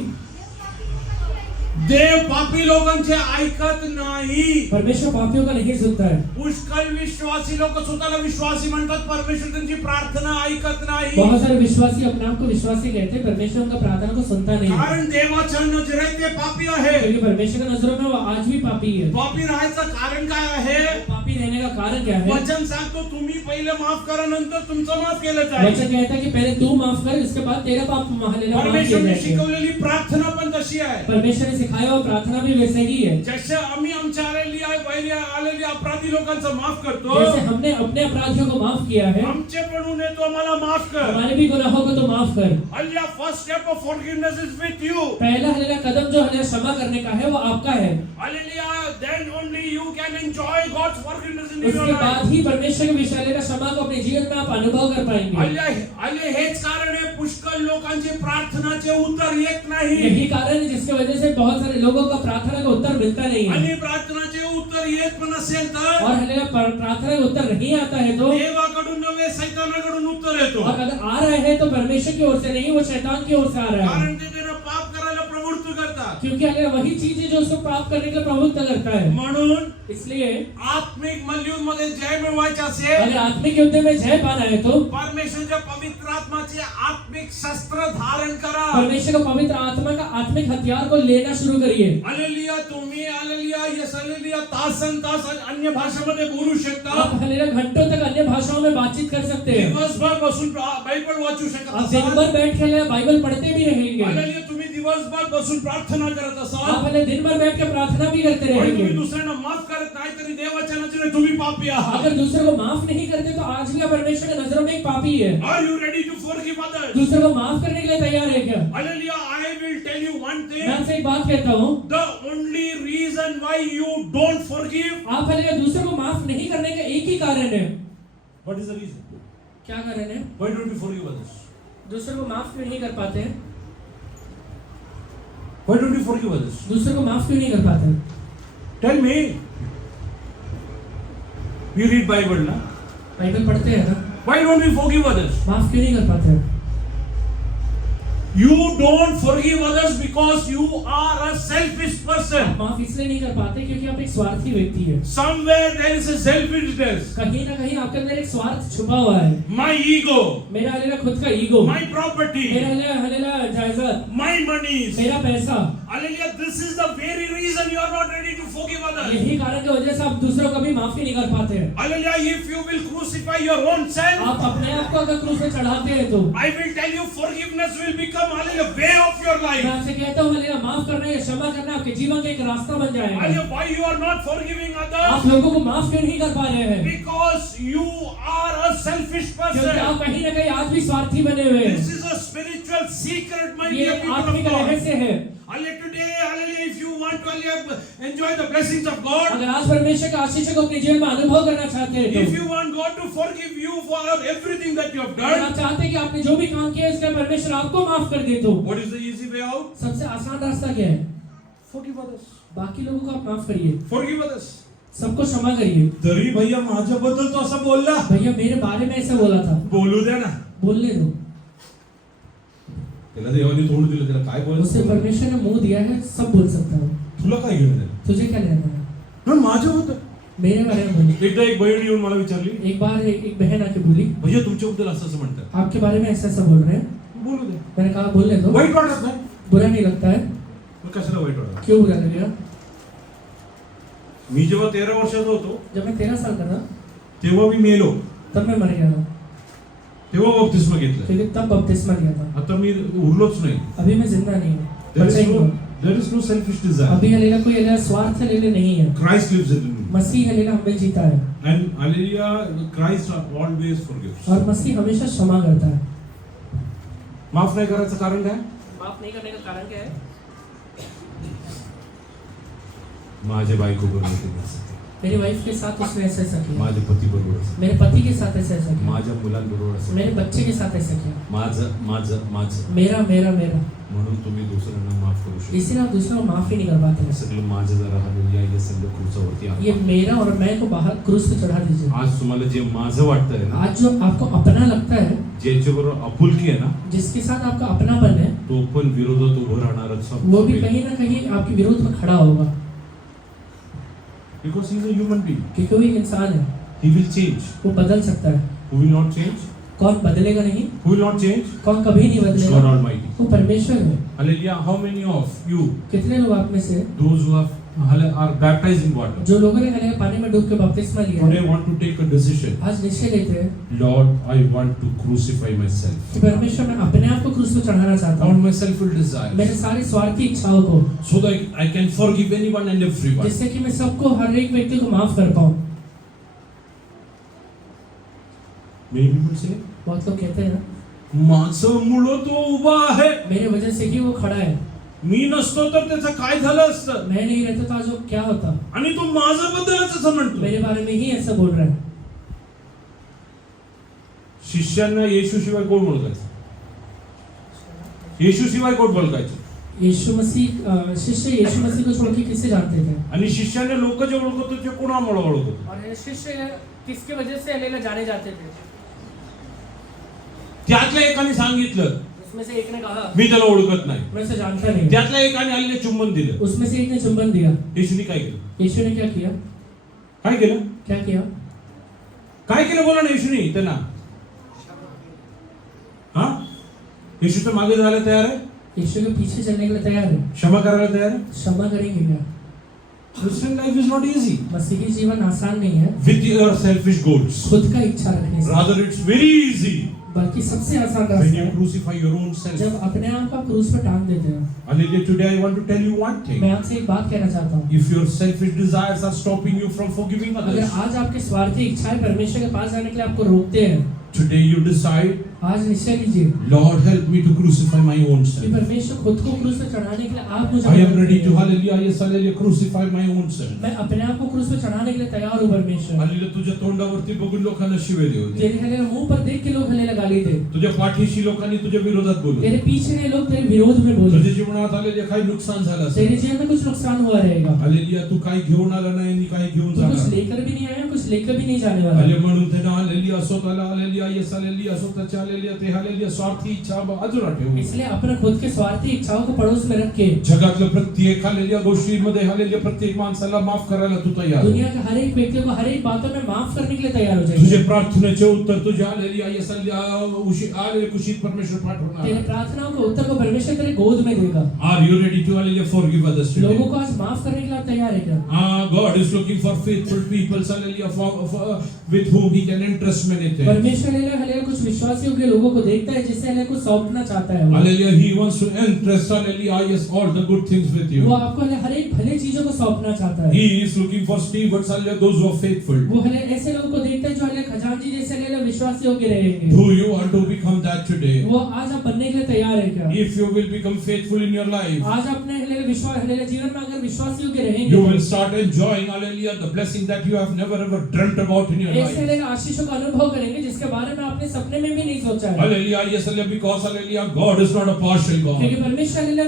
देव पापी लोकांचे ऐकत नाही. परमेश्वर पापियों का नहीं सुनता है. पुष्कळ विश्वासी लोक स्वतःला विश्वासी म्हणतात, परमेश्वर त्यांची प्रार्थना ऐकत नाही. बहुत सारे विश्वासी अपने आप को विश्वासी कहते हैं, परमेश्वर उनका प्रार्थना को सुनता नहीं है. कारण देवाच्या नजरेत ते पापी आहे. क्योंकि परमेश्वर की नजरों में वो आज भी पापी है. पापी राहायचं कारण काय आहे? पापी रहने का कारण क्या है? वचन सांगतो तुम्ही पहिले माफ करा, नंतर तुमचं माफ केलं जाईल. वचन कहता है कि पहले तू माफ कर, इसके बाद तेरा पाप माफ किया परमेश्वरने जाएगा. शिकवलेली प्रार्थना पण तशी आहे. परमेश्वर ने सिखाया और प्रार्थना भी वैसे ही है. जसे आम्ही आमच्या आलेली अपराधी लोकांचं माफ करतो, जैसे हमने अपने अपराधियों को माफ किया है, आमचे पण तो आम्हाला माफ कर. हमारे भी गुनाहों को तो माफ कर. Hallelujah. First step of forgiveness is with you. पहला हलेला कदम जो हलेला क्षमा करने का है वो आपका है. Hallelujah. Then only you can enjoy God's forgiveness in your उसके लाइफ. बाद ही परमेश्वर के विषय हलेला क्षमा को अपने जीवन में आप अनुभव कर पाएंगे. हालेलुया. हेच कारण आहे पुष्कळ लोकांचे प्रार्थनाचे उत्तर येत नाही. यही कारण है जिसकी वजह से बहुत सारे लोगों का प्रार्थना का उत्तर मिलता नहीं है. आणि प्रार्थनाचे उत्तर येत पण असेल तर और हलेला प्रार्थना का उत्तर नहीं आता है तो, देवाकडून नव्हे सैतानाकडून उत्तर येतो. और अगर आ रहा है तो परमेश्वर की ओर से नहीं, वो शैतान की ओर से आ रहा है. कारण ते त्यांना पाप करायला प्रवृत्त करतात. क्योंकि हलेला वही चीज है जो उसको पाप करने के लिए प्रवृत्त करता है. म्हणून इसलिए आत्मिक मल्युद्ध मध्ये जय मिळवायचे असेल, अगर आत्मिक युद्ध में जय पाना है तो परमेश्वरच्या पवित्र आत्माचे आत्मिक शस्त्र धारण करा. परमेश्वर का पवित्र आत्मा का आत्मिक हथियार को लेना शुरू करिए. हालेलुया. तुम्ही हालेलुया यस हालेलुया तासन तास अन्य भाषेमध्ये बोलू शकता. आप हलेला घंटों तक अन्य भाषाओं में बातचीत कर सकते हैं. दिवसभर बसून बायबल वाचू शकत आप दिन असाल. भर बैठ के बाइबल पढ़ते भी रहेंगे. हालेलुया. तुम्ही दिवसभर बसून प्रार्थना करत असाल, आप हले दिन भर बैठ के प्रार्थना भी करते पण रहेंगे. तुम्ही दुसऱ्यांना माफ करत नाही तरी देवाच्या नजरेत तुम्ही पापी आहात. अगर दूसरे को माफ नहीं करते तो आज भी आप परमेश्वर की नजरों में एक पापी है. Are you ready to forgive others? दूसरे को माफ करने के लिए तैयार है क्या? Hallelujah. I will tell you one main thing. आपसे एक बात कहता हूँ, the only reason why you don't forgive, आप हले दूसरे को माफ नहीं करने का एक ही कारण है. What is the reason? क्या कारण है? Why don't you forgive others? दूसरे को माफ क्यों नहीं कर पाते हैं? Why don't you forgive others? दूसरे को माफ क्यों नहीं कर पाते? Tell me. We read Bible ना. बाइबल पढ़ते हैं ना, why don't we forgive others? माफ क्यों नहीं कर पाते हैं? You don't forgive others because you are a selfish person. माफ इसलिए नहीं कर पाते क्योंकि आप एक स्वार्थी व्यक्ति है. Somewhere there is a selfishness. कहीं ना कहीं आपके अंदर एक स्वार्थ छुपा हुआ है. My ego, मेरा हलेला खुद का ईगो, my property, मेरा हलेला जायदाद, my monies. मेरा पैसा. Hallelujah. This is the very reason you are not ready to forgive others. यही कारण की वजह से आप दूसरों को भी माफ नहीं कर पाते हैं. Hallelujah. If you will crucify your own self, आप अपने आप को अगर क्रूस पे चढ़ाते हैं तो I will tell you forgiveness will become hallelujah way of your मैं life. आपसे कहता हूँ हलेला माफ करना या क्षमा करना आपके जीवन का एक रास्ता बन जाएगा. Hallelujah. Why you are not forgiving आप others? लोगों को माफ क्यों नहीं कर पा रहे हैं? Because you are a selfish क्योंकि person. आप कहीं ना कहीं आज भी स्वार्थी बने हुए हैं. This is a spiritual secret, my ये dear people आत्मिक of God. रहस्य है. Hallelujah. Today, hallelujah, if you want to hallelujah, enjoy the blessings of God, अगर आज परमेश्वर का आशीष को अपने जीवन में अनुभव करना चाहते हैं if तो you want God to forgive you for everything that you have अगर done, आप चाहते हैं कि आपने जो भी काम किया इसका परमेश्वर आपको माफ कर दे तो what is the easy way out? सबसे आसान रास्ता क्या है? Forgive others. बाकी लोगों को आप माफ करिए, Forgive others. सबको क्षमा करिए. तरी भैया माझ्याबद्दल तो असं बोलला. भैया मेरे बारे में ऐसा बोला था, बोलू द्या ना. बोलने दो. त्याला देवाने तोंड दिलं, त्याला काय उससे बोलायचं? परमेश्वर ने मुंह दिया है, सब बोल सकता हूँ. तुला काय घेणं आहे? तुझे क्या लेना है? पण माझ्याबद्दल मेरे बारे में बोली. एकदा एक बहीण येऊन मला विचारली, एक बार एक बहन आके बोली, भैया तुमच्याबद्दल असं असं म्हणतात. आपके बारे में ऐसा ऐसा बोल रहे हैं. बोलू दे. मैंने कहा बोलने दो. वाईट वाटत नाही. बुरा नहीं लगता है? मग कशाला वाईट वाटत? क्यों बुरा लगेगा? मी जेव्हा 13 वर्षाचा होतो जब मैं 13 साल का था तेव्हा मी मेलो, तब मैं मर गया था, तेव्हा बपतिस्मा घेतलं. क्योंकि तब बपतिस्मा लिया था. आता मी उरलोच नाही. अभी मैं जिंदा नहीं हूँ, There बचा is ही no, हूँ. there is no selfish desire. अभी हलेला कोई हलेला स्वार्थ हलेला नहीं है. Christ lives in me. मसीह हलेला हमें जीता है And hallelujah, Christ always forgives. और मसीह हमेशा क्षमा करता है. माफ नाही करायचं कारण काय? माफ नहीं करने का कारण क्या है? माझ्या बायको बरोबर, मेरी वाइफ के साथ उसने ऐसा ऐसा किया, माझ्या पती बरोबर, मेरे पति के साथ ऐसा ऐसा किया, माझ्या मुलांबरोबर, मेरे बच्चे के साथ ऐसा किया, माझं माझं माझं मेरा मेरा मेरा म्हणून तुम्ही दुसऱ्यांना माफ करू शकता. इसलिए आप दूसरों को माफ ही नहीं कर पाते हैं. सगळं माझं जरा हालेलुया हे सगळं क्रूसावरती आहे. ये मेरा और मैं को बाहर क्रूस पे चढ़ा दीजिए. आज तुम्हाला जे माझं वाटतंय ना, आज जो आपको अपना लगता है, ज्याच्याबरोबर आपुलकी आहे ना, जिसके साथ आपका अपनापन है, तो पण विरोधात उभं राहणारच वो भी कहीं ना कहीं आपके विरोध में खड़ा होगा. Because he is a human being. क्योंकि वो एक इंसान है, ही विल चेंज. वो बदल सकता है. Who will not change? कौन बदलेगा नहीं? Who will not change? कौन कभी नहीं गॉड बदलेगा? ऑलमाइटी. वो परमेश्वर है. Hallelujah. How many of you कितने लोग आप में से those who are baptized in water जो लोगों ने हले पानी में डूब के बपतिस्मा लिया टुडे है, want to take a decision? आज निश्चय लेते हैं lord I want to crucify myself. कि परमेश्वर मैं अपने आप को क्रूस पे चढ़ाना चाहता ऑन हूँ. माय सेल्फिश डिजायर मेरे सारी स्वार्थी इच्छाओं को, so that I can forgive anyone and everyone. जिससे कि मैं सबको, हर एक व्यक्ति को माफ कर पाऊँ. Many people say बहुत लोग कहते हैं माझं मुलं तो उभा आहे, मेरे वजह से ही वो खड़ा है, मी नसतो तर त्याचं काय झालं असतं, मैं नहीं रहता तो आज वो क्या होता. आणि तो माझ्याबद्दलच असं म्हणतो. मेरे बारे में ही ऐसा बोल रहा है. शिष्यांना येशू शिवाय कोण ओळखायचं? येशू शिवाय कोण ओळखायचं? यीशु मसीह, शिष्य यीशु मसीह को छोड़ के किसे जानते थे? आणि शिष्याने लोक जे ओळखत होते ते कोणामुळे ओळखत होते? और शिष्य किसके वजह से अलेला जाने जाते थे? त्यातल्या एकाने सांगितलं उसमें से एक ने कहा मी त्याला ओळखत नाही. मैं उसे जानता नहीं. त्यातल्या एकाने आलेले चुंबन दिलं. उसमें से एक ने चुंबन दिया. येशूने काय केलं? यीशु ने क्या किया? काय केलं? क्या किया? काय केलं बोला ना येशूने त्यांना. हा, येशू तर मागे जायला तयार आहे, यीशु के पीछे चलने के लिए तैयार है. क्षमा करायला तयार आहे. क्षमा करेंगे क्या? Christian life is not easy मसीही जीवन आसान नहीं है with your selfish goals. खुद का इच्छा रखने से, Rather, it's very easy बल्कि सबसे आसान when रास्ता you है crucify your own self. जब अपने आप को क्रूस पर टांग देते हैं. Hallelujah. Today I want to tell you one मैं thing. आपसे एक बात कहना चाहता हूँ. If your selfish desires are stopping you from forgiving अगर others, आज आपके स्वार्थी इच्छाएं परमेश्वर के पास जाने के लिए आपको रोकते हैं, today you decide, आज निश्चय लीजिए Lord, help me to crucify my own कि self. परमेश्वर खुद को क्रूस पे चढ़ाने के लिए आप मुझे I am मदद ready to, कीजिए. hallelujah, yes, hallelujah, crucify my own self. मैं अपने आप को क्रूस पे चढ़ाने के लिए तैयार हूँ परमेश्वर. हल्लीला तुझ्या तोंडावरती बघून लोकांना शिवे देऊ दे. तेरे हले मुंह पर देख के लोग हले गाली दे. तुझ्या पाठीशी लोकांनी तुझ्या विरोधात बोलू दे. तेरे पीछे ने लोग तेरे विरोध में बोले. तुझ्या जीवनात आलेले काही नुकसान झालं असेल, तेरे जीवन में कुछ नुकसान हुआ रहेगा. हालेलुया, तू काही घेऊन आला नाही आणि काही घेऊन तू कुछ जाणार. लेकर भी नहीं आया, कुछ लेकर भी नहीं जाने वाला. हाले म्हणून त्यानं हालेलुया स्वतःला, हालेलुया येस, हालेलुया स्वतःच्या, हालेलुया ते, हालेलुया स्वार्थी इच्छा बाजूला ठेवून इसलिए अपने खुद के स्वार्थी इच्छाओं को पड़ोस में रख के जगातल्या प्रत्येक हालेलुया गोष्टीमध्ये, हालेलुया प्रत्येक माणसाला माफ करायला तू तयार. दुनिया के हर एक व्यक्ति को हर एक बातों में माफ करने के लिए तैयार हो तुझे जाइए. प्रार्थनेचे उत्तर तुझ्या हालेलुया येस, हालेलुया आलेले कुशीत परमेश्वर पाठवणार. तेरे प्रार्थनाओं के उत्तर को परमेश्वर तेरे गोद में देगा. Are you ready to, hallelujah, forgive others today? लोगों को आज माफ करने के लिए आप तैयार है क्या? God is looking for faithful people, hallelujah, with whom He can entrust many things. परमेश्वर हले कुछ विश्वासियों के लोगों को देखता है जिससे हले कुछ सौंपना चाहता है. Hallelujah, He wants to entrust, hallelujah, yes, all the good things with वो you. आपको हले हर एक भले चीजों को सौंपना चाहता है. He is looking for stewards, hallelujah, those who are faithful. वो हले ऐसे लोगों को देखता है जो हले खजांची जैसे हले विश्वासी होके रहेंगे. Do you want to become that today? वो आज आप बनने के लिए तैयार है क्या? If you will become faithful in your life, आज अपने हले विश्वास हले जीवन में अगर विश्वासी होके you रहेंगे, will start enjoying, hallelujah, the blessing that you have never ever dreamt about in your ऐसे life. हले आशीषों का अनुभव करेंगे जिसके बारे में आपने सपने में भी नहीं सोचा है. Hallelujah, yes, hallelujah, because hallelujah, God is not a partial क्योंकि God. परमेश्वर हले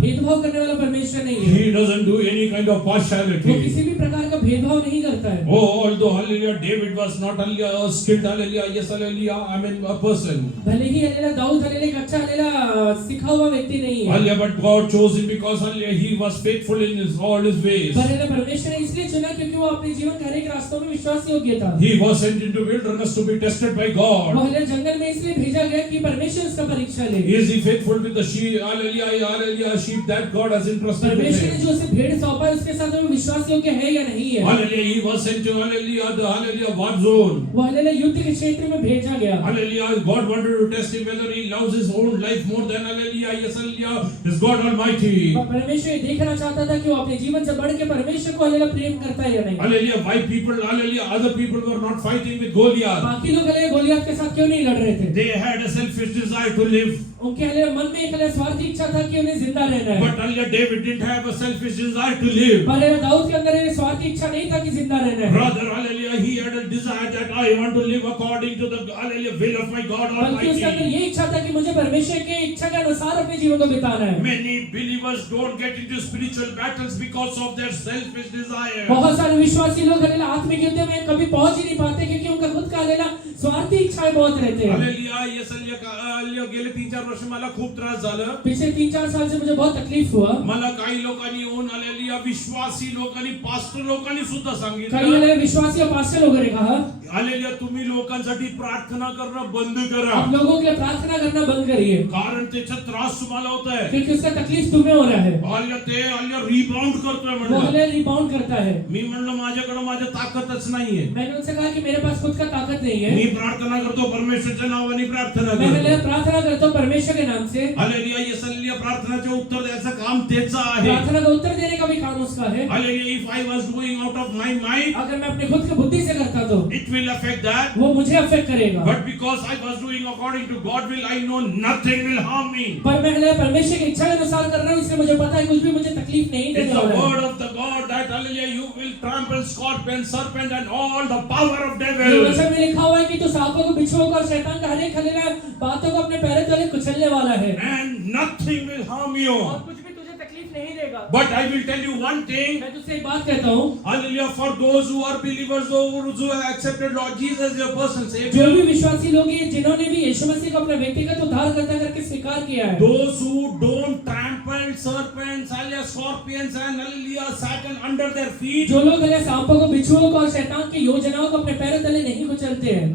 भेदभाव करने वाला परमेश्वर नहीं है. He doesn't do any kind of वो partiality. किसी भी प्रकार का भेदभाव नहीं करता है. Oh, although hallelujah, David was not hallelujah a skilled, hallelujah, yes, hallelujah, I mean a person. भले ही हलेला दाऊद हलेला एक अच्छा हलेला सीखा हुआ व्यक्ति नहीं है. Hallelujah, but God chose him because hallelujah, he was faithful in all his ways. पर हलेला परमेश्वर ने इसलिए चुना क्योंकि वो अपने जीवन के हर एक रास्तों में विश्वासी योग्य था. He was sent into wilderness to be tested by वो God. हलेला जंगल में इसलिए भेजा गया कि परमेश्वर उसका परीक्षा ले. Is he faithful with the sheep, hallelujah, hallelujah, sheep that God has entrusted with परमेश्वर ने him? जो उसे भेड़ सौंपा है उसके साथ वो विश्वास योग्य है या नहीं है. Hallelujah, he was sent to hallelujah, the hallelujah war zone. वो हलेला युद्ध के क्षेत्र में भेजा गया. Hallelujah, God wanted to test him whether he loves his own life more than hallelujah, yes, hallelujah, his God Almighty. परमेश्वर ये देखना चाहता था कि वो अपने जीवन से बढ़ के परमेश्वर को हलेला प्रेम करता है या नहीं. Hallelujah, why people, hallelujah, other people were not fighting with Goliath. बाकी लोग हलेला गोलियत के साथ क्यों नहीं लड़ रहे थे? They had a selfish desire to live. उनके हलेला मन में एक हलेला स्वार्थी इच्छा था कि उन्हें जिंदा रहना है. But hallelujah, David didn't have a selfish desire to live. पर हलेला दाऊद के अंदर एक स्वार्थी इच्छा नहीं था कि जिंदा रहना है, Rather, hallelujah, he had a desire that I want to live according to the hallelujah will of my God बल्कि उसके अंदर Almighty. ये इच्छा था कि मुझे परमेश्वर की इच्छा के अनुसार अपने जीवन को बिताना है। Many believers don't get into spiritual battles because of their selfish desire. बहुत सारे विश्वासी लोग हालेलुया आत्मिक युद्ध में कभी पहुंच ही नहीं पाते क्योंकि उनका खुद का हालेलुया स्वार्थी इच्छाएं बहुत रहते हैं। Hallelujah, yes, hallelujah, गेले 3-4 वर्ष मला खूप त्रास झालं. पिछले 3-4 साल से मुझे बहुत तकलीफ हुआ। मला काही लोकांनी येऊन हालेलुया विश्वासी लोकांनी पास्टर लोकांनी सुद्धा कई सांगितलं, हालेलुया विश्वासी और पास्टर लोगों ने कहा हालेलुया तुम्ही लोकांसाठी प्रार्थना करणं बंद करा, आप लोगों के लिए प्रार्थना करना बंद करिए कारण त्याचा त्रास तुम्हाला होत आहे. क्योंकि उसका तकलीफ तुम्हें हो रहा है। हालेलुया ते हालेलुया रिबाउंड करतोय वो म्हणलं. हालेलुया रिबाउंड करता है। मी म्हणलं माझ्याकडे माझ्या ताकदच नाहीये. मैंने उनसे कहा कि मेरे पास खुद का ताकत नहीं है। मी प्रार्थना करतो परमेश्वरच्या नावाने प्रार्थना मैं हालेलुया करतो. प्रार्थना करता हूँ परमेश्वर के नाम से। हालेलुया, येस हालेलुया प्रार्थनाचे उत्तर द्यायचं काम त्याचं आहे. प्रार्थना का उत्तर देने का भी काम उसका है। Hallelujah, if I was doing out of my mind, अगर मैं अपने खुद की बुद्धि से करता तो it will affect that. वो मुझे अफेक्ट करेगा। But because I was doing according to God will, I know nothing will harm me. पर मैं हालेलुया परमेश्वर की इच्छा के अनुसार कर रहा हूँ, इसलिए मुझे पता है कुछ भी मुझे तकलीफ नहीं It's देने the वाला है। word of the God that hallelujah you will trample scorpion, serpent and all the power of ये devil. वचन में लिखा हुआ है कि तू सांपों को, बिच्छुओं को और शैतान का हर एक हालेलुया बातों को अपने पैरों तले कुचलने वाला है And nothing will harm you. और कुछ भी तुझे तकलीफ नहीं देगा। But I will tell you one thing. मैं तुझसे एक बात कहता हूँ, Hallelujah, for those who are believers, those who have accepted Lord Jesus as your personal जो Savior, भी विश्वासी लोग हैं जिन्होंने भी यीशु मसीह को अपना व्यक्तिगत उद्धारकर्ता करके स्वीकार किया है, those who don't trample serpents, hallelujah, scorpions and hallelujah, Satan under their feet, जो लोग हालेलुया सांपों को, बिच्छुओं को और शैतान की योजनाओं को अपने पैरों तले नहीं कुचलते हैं,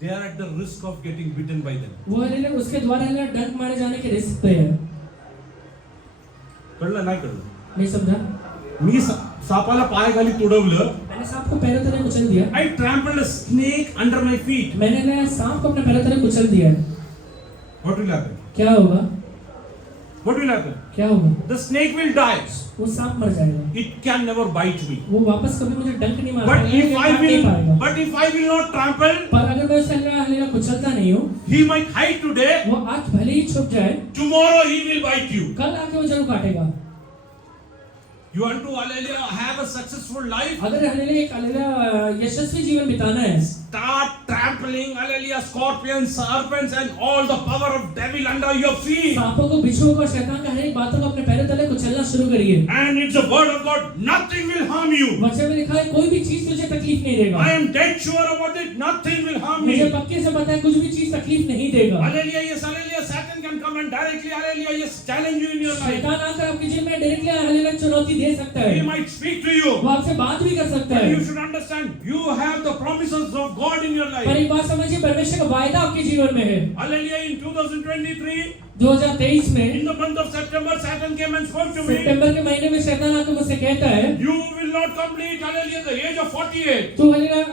they are at the risk of getting bitten by them. वो हालेलुया उसके द्वारा हालेलुया डंक मारे जाने के रिस्क पे है। कळलं नाही कळलं? नहीं समझा? मी सापाला पायाखाली तुडवलं. मैंने सांप को पैरों तले कुचल दिया। I trampled a snake under my feet. मैंने हालेलुया सांप को अपने पैरों तले कुचल दिया है। What will happen? क्या होगा? What will happen? क्या होगा? The snake will die. वो सांप मर जाएगा। It can never bite me. वो वापस कभी मुझे डंक नहीं मार But पाएगा, if I काट नहीं will, पाएगा। but if I will not trample, पर अगर मैं उसे हालेलुया कुचलता नहीं हूँ, he might hide today. वो आज भले ही छुप जाए, Tomorrow he will bite you. कल आके वो जरूर काटेगा। You want to hallelujah have a successful life? अगर हालेलुया एक हालेलुया यशस्वी जीवन बिताना है, Start trampling hallelujah scorpions, serpents and all the power of devil under your feet. सांपों को, बिच्छुओं को और शैतान का हर एक बातों को अपने पैरों तले कुचलना शुरू करिए। And it's the word of God. Nothing will harm you. वचन में लिखा है कोई भी चीज तुझे तकलीफ नहीं देगा। I am dead sure about it. Nothing will harm मुझे me. पक्के से पता है कुछ भी चीज तकलीफ नहीं देगा। Hallelujah, yes, hallelujah. Satan can come and directly, hallelujah, yes, challenge you in your life. शैतान आकर आपके जीवन में डायरेक्टली हालेलुया चुनौती दे सकता है, He might speak to you. वो आपसे बात भी कर सकता But है। you should understand, you have the promises of God in your पर life. एक बात समझिए, परमेश्वर का वायदा आपके जीवन में है। Hallelujah, in 2023, 2023 में in the month of September, Satan came and spoke to me. सितंबर के महीने में शैतान आकर मुझसे कहता है, You will not complete, hallelujah, the age of 48. तू हालेलुया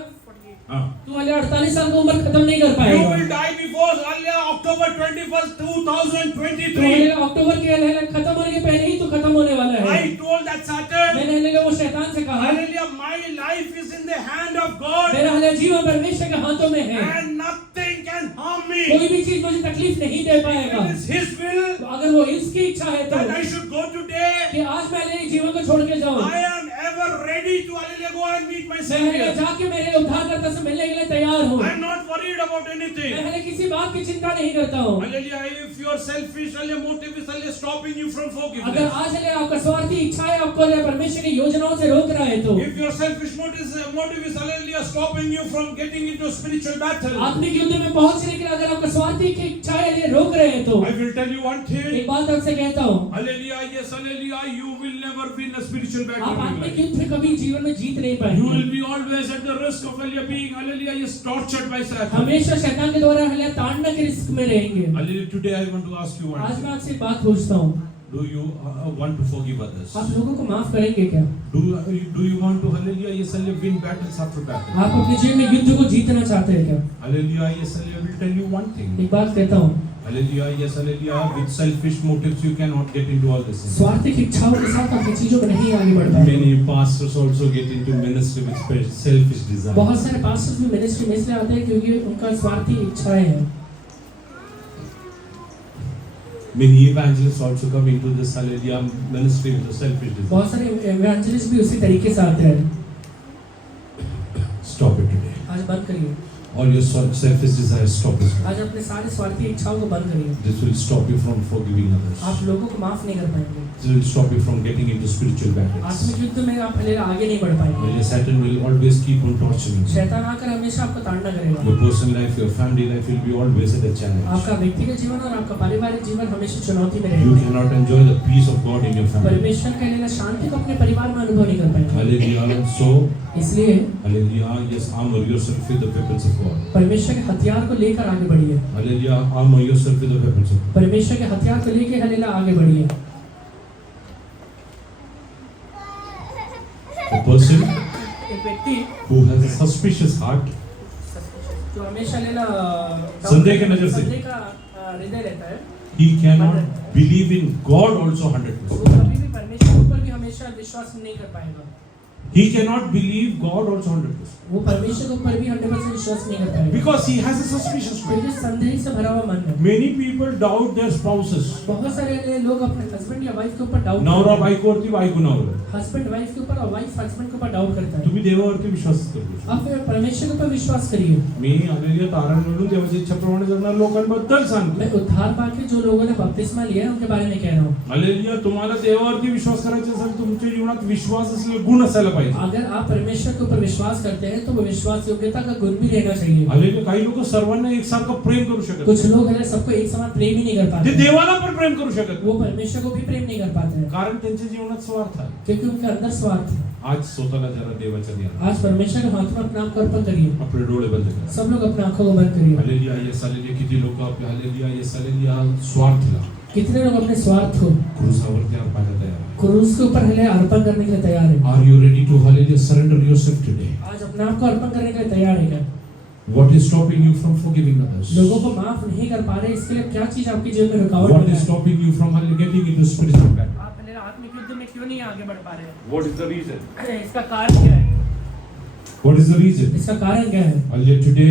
48 साल की उम्र खत्म नहीं कर You पाएगा। will die before, hallelujah, October 21st, तो 2023. हालेलुया अक्टूबर के हालेलुया खत्म होने के पहले ही तू खत्म होने वाला है। I told that Satan, मैंने हालेलुया वो शैतान से कहा, hallelujah, my life is in the hand of God मेरा हालेलुया जीवन परमेश्वर के हाथों में है, and nothing can harm me. कोई भी चीज मुझे तकलीफ नहीं दे पाएगा। It is His will तो अगर वो इसकी इच्छा है तो that I should go today. कि आज मैं हालेलुया जीवन को छोड़ के जाऊं, I am ever ready to, hallelujah, go and meet my मैं हालेलुया Savior. जाके मेरे उद्धारकर्ता से मिलने के लिए तैयार हूं। I am not worried about मैं anything. हालेलुया किसी बात की चिंता नहीं करता हूं। Hallelujah, if your selfish, hallelujah, motive is, hallelujah, stopping you from अगर forgiveness. आज हालेलुया आपका स्वार्थी इच्छाएं आपको हालेलुया परमेश्वर की योजनाओं से रोक रहा है तो, If your selfish motive is, hallelujah, stopping you from getting into a spiritual battle, आत्मिक युद्ध में पहुंचने के लिए अगर आपका स्वार्थी की इच्छाएं हालेलुया रोक रहे हैं तो, I will tell you one thing. एक बात आपसे कहता हूं, Hallelujah, yes, hallelujah, you will never win a spiritual battle आप in your आत्मिक life. युद्ध में कभी जीवन में जीत नहीं You पाएंगे। will be always at the risk of, hallelujah, being, hallelujah, yes, tortured by Satan. हमेशा शैतान के द्वारा हालेलुया ताड़ना के रिस्क में रहेंगे। Hallelujah, today I want to ask you one आज मैं thing. आपसे एक बात पूछता हूँ, Do you want to forgive others? आप लोगों को माफ करेंगे क्या? Do you want to, hallelujah, yes, hallelujah, win battles after battle? आप अपने जीवन में युद्ध को जीतना चाहते हैं क्या? Hallelujah, yes, hallelujah, I will tell you one thing. एक बात कहता हूँ, Hallelujah, yes, hallelujah, with selfish motives you cannot get into all this. स्वार्थिक इच्छाओं के साथ अपनी चीजों में नहीं आगे बढ़ पाएंगे। Many pastors also get into ministry with selfish desire. बहुत सारे पास्टर्स भी मिनिस्ट्री में इसलिए आते हैं क्योंकि उनका स्वार्थी इच्छाएं हैं। Many evangelists also come into this hallelujah ministry with a selfish desire. बहुत सारे evangelist भी उसी तरीके से आते हैं. Stop it today. आज बंद करिए. All your selfish desires, stop it. आज अपने सारे स्वार्थी इच्छाओं को बंद करिए. This will stop you from forgiving others. आप लोगों को माफ नहीं कर पाएंगे. This will stop you from getting into spiritual battles. आत्मिक युद्ध में आप पहले आगे नहीं बढ़ पाएंगे. Well, Satan will always keep on torturing you. शैतान आकर हमेशा आपको ताड़ना करेगा. Your personal life, your family life will be always at a challenge. आपका व्यक्तिगत जीवन और आपका पारिवारिक जीवन हमेशा चुनौती में You रहेगा. cannot enjoy the peace of God in your family. परमेश्वर का लेना शांति को अपने परिवार में अनुभव नहीं कर पाएंगे. Hallelujah. So, इसलिए hallelujah, yes, armor yourself with the weapons of God. परमेश्वर के हथियार को लेकर आगे बढ़िए. Hallelujah, armor yourself with the weapons of God. परमेश्वर के हथियार को लेकर हलेला आगे बढ़िए. A person एक व्यक्ति who has a suspicious heart, जो हमेशा लेला संदेह के नजर से। संदेह का हृदय रहता है, he cannot believe in God also 100%. वो कभी भी परमेश्वर के ऊपर भी हमेशा विश्वास नहीं कर पाएगा. He cannot believe God also 100%. वो परमेश्वर के ऊपर भी 100% विश्वास नहीं कर पाएगा. Because he has a suspicious mind. क्योंकि संदेह से भरा हुआ मन है. Many people doubt their spouses. बहुत सारे लोग अपने हस्बैंड या वाइफ के ऊपर डाउट नवरा बायकोवरती बायको नवरा. हस्बैंड वाइफ के ऊपर और वाइफ हस्बैंड के ऊपर डाउट करता है. तुम्ही देवावरती विश्वास करतो. आप परमेश्वर के ऊपर विश्वास करिए. मी हालेलुया तारण म्हणून देवाच्या इच्छेप्रमाणे जगणाऱ्या लोकांबद्दल सांगतो. मैं उद्धार पाके जो लोगों ने बपतिस्मा लिया है उनके बारे में कह रहा हूँ. हालेलुया तुम्हाला देवावरती विश्वास करायचा असेल तुमच्या जीवनात विश्वास असलेले गुण असायला पाहिजे. अगर आप परमेश्वर के ऊपर विश्वास करते हैं तो वो विश्वास योग्यता का गुण भी रहना चाहिए. हालेलुया काही लोक सर्वांना एकसारखं प्रेम करू शकत कुछ लोग है सबको एक समान प्रेम ही नहीं कर ते पाते. देवाला पण प्रेम करू शकत वो परमेश्वर को भी प्रेम नहीं कर पाते हैं कारण त्यांच्या जीवनात स्वार्थ आहे. क्योंकि उनके अंदर स्वार्थ है. आज स्वतःला जरा देवाच्या ध्यानात आज परमेश्वर के हाथ में अपने आप को अर्पण करिए. आपले डोळे बंद करा. सब लोग अपने आंखों को बंद करिए. हालेलुया येस हालेलुया किती लोक आपले हालेलुया येस हालेलुया स्वार्थला कितने लोग अपने स्वार्थ को क्रूसावरती अर्पायला तयार आहे. क्रूस के ऊपर हले अर्पण करने के लिए तैयार है. Are you ready to hallelujah surrender yourself today. आज अपने आप को अर्पण करने के लिए तैयार है क्या? What is stopping you from forgiving others. लोगों को माफ नहीं कर पा रहे इसके लिए क्या चीज आपके जीवन में रुकावट व्हाट बन इज रहा है? Stopping you from getting into spiritual battle. आप पहले आत्मिक युद्ध में क्यों नहीं आगे बढ़ पा रहे हैं? What is the reason. इसका कारण क्या है? What is the reason. इसका कारण क्या है? हालेलुया टुडे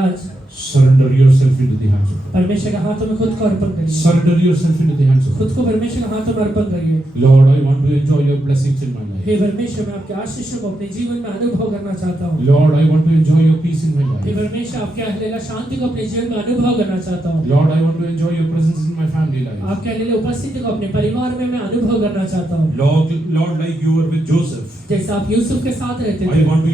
आज surrender yourself into the hands of God. परमेश्वर के हाथों में खुद को अर्पण करिए. Surrender yourself into the hands of God. खुद को परमेश्वर के हाथों में अर्पण करिए. Lord, I want to enjoy your blessings in my life. हे परमेश्वर मैं आपके आशीषों को अपने जीवन में अनुभव करना चाहता हूँ. Lord, I want to enjoy your peace in my hey life. परमेश्वर आपके हलेला शांति को अपने जीवन में अनुभव करना चाहता हूँ. Lord, I want to enjoy your presence in my family life. आपके हलेला उपस्थिति को अपने परिवार में मैं अनुभव करना चाहता हूँ. Lord, like you were with Joseph, जैसे आप यूसुफ के साथ रहते I थे. want to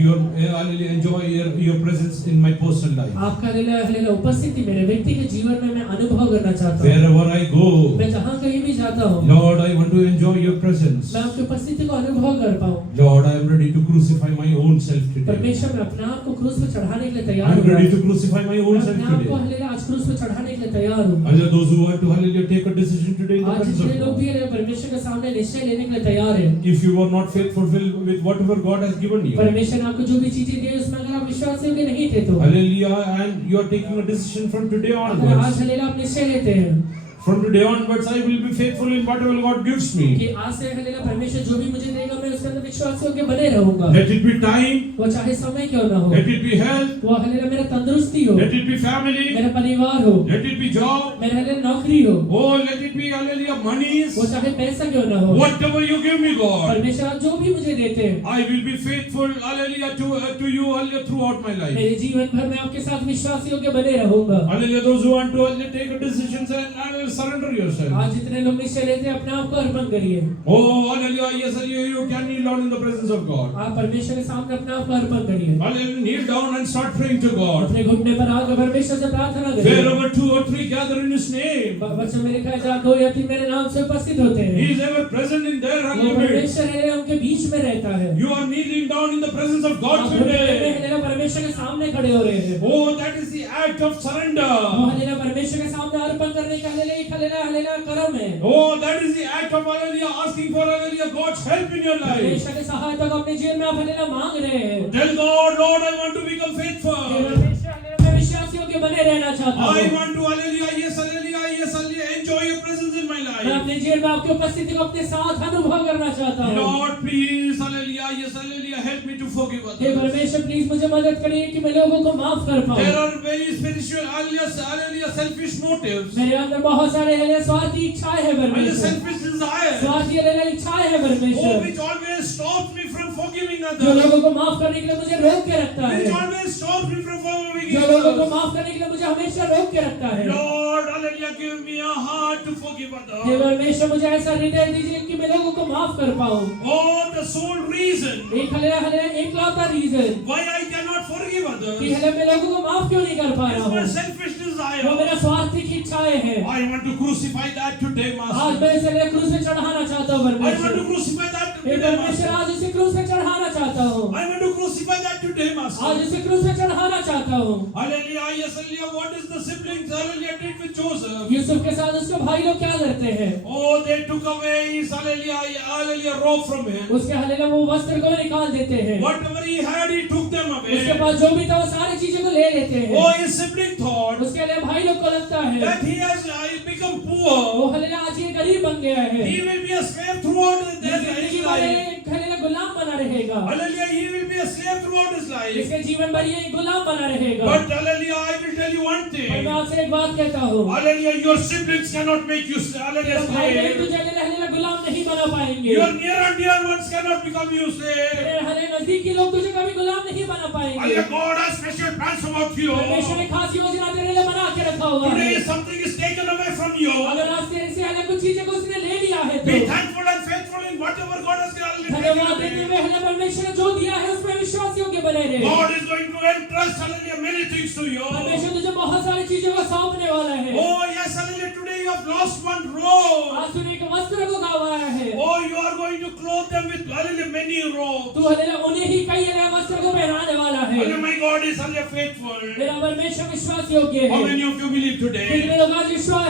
enjoy your presence in my personal life. आपका हलेला उपस्थिति मेरे व्यक्ति के जीवन में मैं अनुभव करना चाहता हूँ. Wherever I go, मैं जहाँ कहीं भी जाता हूँ Lord, I want to enjoy your presence. मैं आपकी उपस्थिति को अनुभव कर पाऊँ. Lord, I am ready to crucify my own self today. परमेश्वर मैं अपने आप को क्रूस पर चढ़ाने के लिए I तैयार am हूँ. ready to crucify my own मैं self अपने आप को today. हलेला आज क्रूस पर चढ़ाने के लिए तैयार हूँ. Hallelujah, those who want to hallelujah take a decision today in the आज presence जितने of लोग भी God. हलेला परमेश्वर के सामने निश्चय लेने के लिए तैयार हैं. If you are not faithful with whatever God has given you, परमेश्वर ने आपको जो भी चीजें दी है उसमें अगर आप विश्वास योग्य नहीं थे तो hallelujah, and you are taking a decision from today अगर आज onwards. हलेला आप निश्चय लेते हैं From today onwards, I will be faithful in whatever God gives me. कि आज से हलेला परमेश्वर जो भी मुझे देगा मैं उसके अंदर विश्वास योग्य बने रहूंगा. Let it be time, वो चाहे समय क्यों ना हो. let it be health, वो हलेला मेरा तंदुरुस्ती हो, let it be family, मेरा परिवार हो, let it be job, मेरा हलेला नौकरी हो, oh, let it be hallelujah monies. वो चाहे पैसा क्यों ना हो. Whatever you give me, God, परमेश्वर आप जो भी मुझे देते हैं I will be faithful, hallelujah, to you, hallelujah, throughout my life. मेरे जीवन भर में आपके साथ विश्वास योग्य बने रहूंगा. Hallelujah, those who want to hallelujah, take a decision and surrender yourself. आज जितने लोग निश्चय लेते हैं अपने आप को अर्पण करिए. Oh, hallelujah, yes, hallelujah, you can kneel down in the presence of God. आप परमेश्वर के सामने अपने आप को अर्पण करिए. Hallelujah, kneel down and start praying to God. अपने घुटने पर आकर परमेश्वर से प्रार्थना करिए. Wherever 2 or 3 gather in His name, बच्चों मेरे ख्याल जहाँ 2 या 3 मेरे नाम से उपस्थित होते हैं He is ever present in their वो hallelujah. परमेश्वर है उनके बीच में रहता है. You are kneeling down in the presence of आप God घुटने में today. हलेला परमेश्वर के सामने खड़े हो रहे हैं. Oh, that is the act of वो surrender. हलेला परमेश्वर के सामने अर्पण करने का हलेला एक हलेला कर्म है. Oh, that is the act of hallelujah, asking for hallelujah, God's help in your life. परमेश्वर की सहायता को अपने जीवन में आप हलेला मांग रहे हैं. Tell God, Lord, I want to become कि faithful. परमेश्वर हलेला मैं विश्वासियों के बने रहना चाहता I हूँ. want to hallelujah, yes, hallelujah, enjoy your presence in my मैं life. अपने जीवन में आपकी उपस्थिति को अपने साथ अनुभव करना चाहता हूँ। Lord, please, hallelujah, yes, hallelujah, help me to forgive हे others. परमेश्वर प्लीज मुझे मदद करिए कि मैं लोगों को माफ कर पाऊँ। There are very spiritual, hallelujah, selfish motives मेरे अंदर बहुत सारे हले स्वार्थी इच्छाएं हैं and the परमेश्वर, selfish desires स्वार्थी हले इच्छाएं हैं परमेश्वर, which always stops me from forgiving जो others, लोगों को माफ करने के लिए मुझे रोक के रखता है, which always stops me from forgiving जो लोगों को others. माफ करने के लिए मुझे हमेशा रोक के रखता है। Lord, hallelujah, give me a heart to forgive हे others. परमेश्वर मुझे ऐसा हृदय दीजिए कि मैं लोगों को माफ कर पाऊँ। Oh, the sole reason एक हले हले एकलौता reason why I cannot forgive कि others हले मैं लोगों को माफ क्यों नहीं कर पा is रहा my हूँ, selfish वो desire. मेरा स्वार्थिक इच्छाएं हैं। I want to crucify that today, आज Master. मैं इसे क्रूस में चढ़ाना चाहता हूँ I want परमेश्वर, to crucify that hey today, परमेश्वर Master. आज इसे क्रूस में चढ़ाना चाहता हूँ, I want to crucify that today, आज Master. इसे क्रूस में चढ़ाना चाहता हूँ। Hallelujah, yes, hallelujah. What is the siblings, hallelujah, did with Joseph? Yusuf के साथ उसके भाई लोग क्या करते हैं, Oh, they took away his, hallelujah, robe from him. उसके हले वो वस्त्र को निकाल देते हैं, Whatever he had, he took them उसके away. पास जो भी था वो सारी चीजों को ले लेते हैं। Oh, his sibling thought उसके लिए भाई लोग को लगता है that he has become वो poor. हले आज ये गरीब बन गया है, He will be a slave throughout his जिंदगी life. भर हले गुलाम बना रहेगा, Hallelujah, he will be a slave throughout his life. इसके जीवन भर ये गुलाम बना रहेगा। But hallelujah, I will tell you one और thing. मैं आपसे एक बात कहता हूँ, Hallelujah, your siblings cannot make you hallelujah भाई बहन slave. तुझे हले गुलाम नहीं बना पाएंगे, Your near and dear ones cannot become you slave. तेरे हले नजदीकी लोग तुझे कभी गुलाम नहीं बना पाएंगे। Hallelujah, God has special plans about you. परमेश्वर ने खास योजना तेरे लिए बना के रखा हुआ है। Today something is taken away from you. अगर आज तेरे से हले कुछ चीजें को उसने ले लिया है Be तो thankful and faithful in whatever God has taken धन्यवाद देते away. हुए हले परमेश्वर ने जो दिया है उसमें विश्वास योग्य बने रहे। God is going to entrust hallelujah many things to you. परमेश्वर तुझे बहुत सारी चीजों को सौंपने वाला है। Oh yes, hallelujah. Today you have lost one robe. आज तूने एक वस्त्र को गंवाया है, Oh, you are going to clothe them with hallelujah many robes. तू हले उन्हें ही कई हले वस्त्र को पहनाने वाला है। Hallelujah, my God is hallelujah faithful. मेरा परमेश्वर विश्वास योग्य How है। many of you believe today? कितने लोग आज विश्वास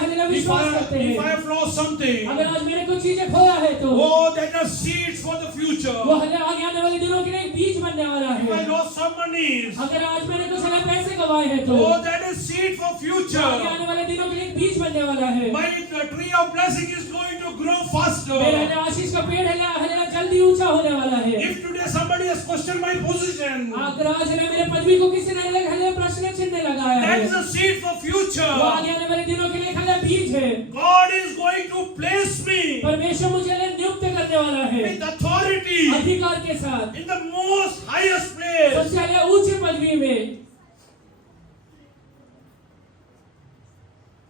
करते If I हैं। have lost something, अगर आज मैंने कुछ चीजें खोया है तो oh, that are seeds for the future. वो हले आगे आने वाले दिनों के लिए एक बीज बनने वाला If I है। lost some money, अगर आज मैंने कुछ हले पैसे गंवाए हैं तो oh, that is seed for आगे future. आने वाले दिनों के लिए एक बीज बनने वाला है। My tree of blessing is going to grow faster. मेरे हले आशीष का पेड़ हले जल्दी ऊंचा होने वाला है। If today somebody has questioned my position, अगर आज हले मेरे पदवी को किसी ने हले प्रश्न चिन्ह लगाया that है, is a seed for वो future. आगे आने वाले दिनों के लिए हले बीज है। God is going to place me परमेश्वर मुझे हले नियुक्त करने वाला है with authority अधिकार के साथ, in the most highest place. सबसे हले ऊंची पदवी में।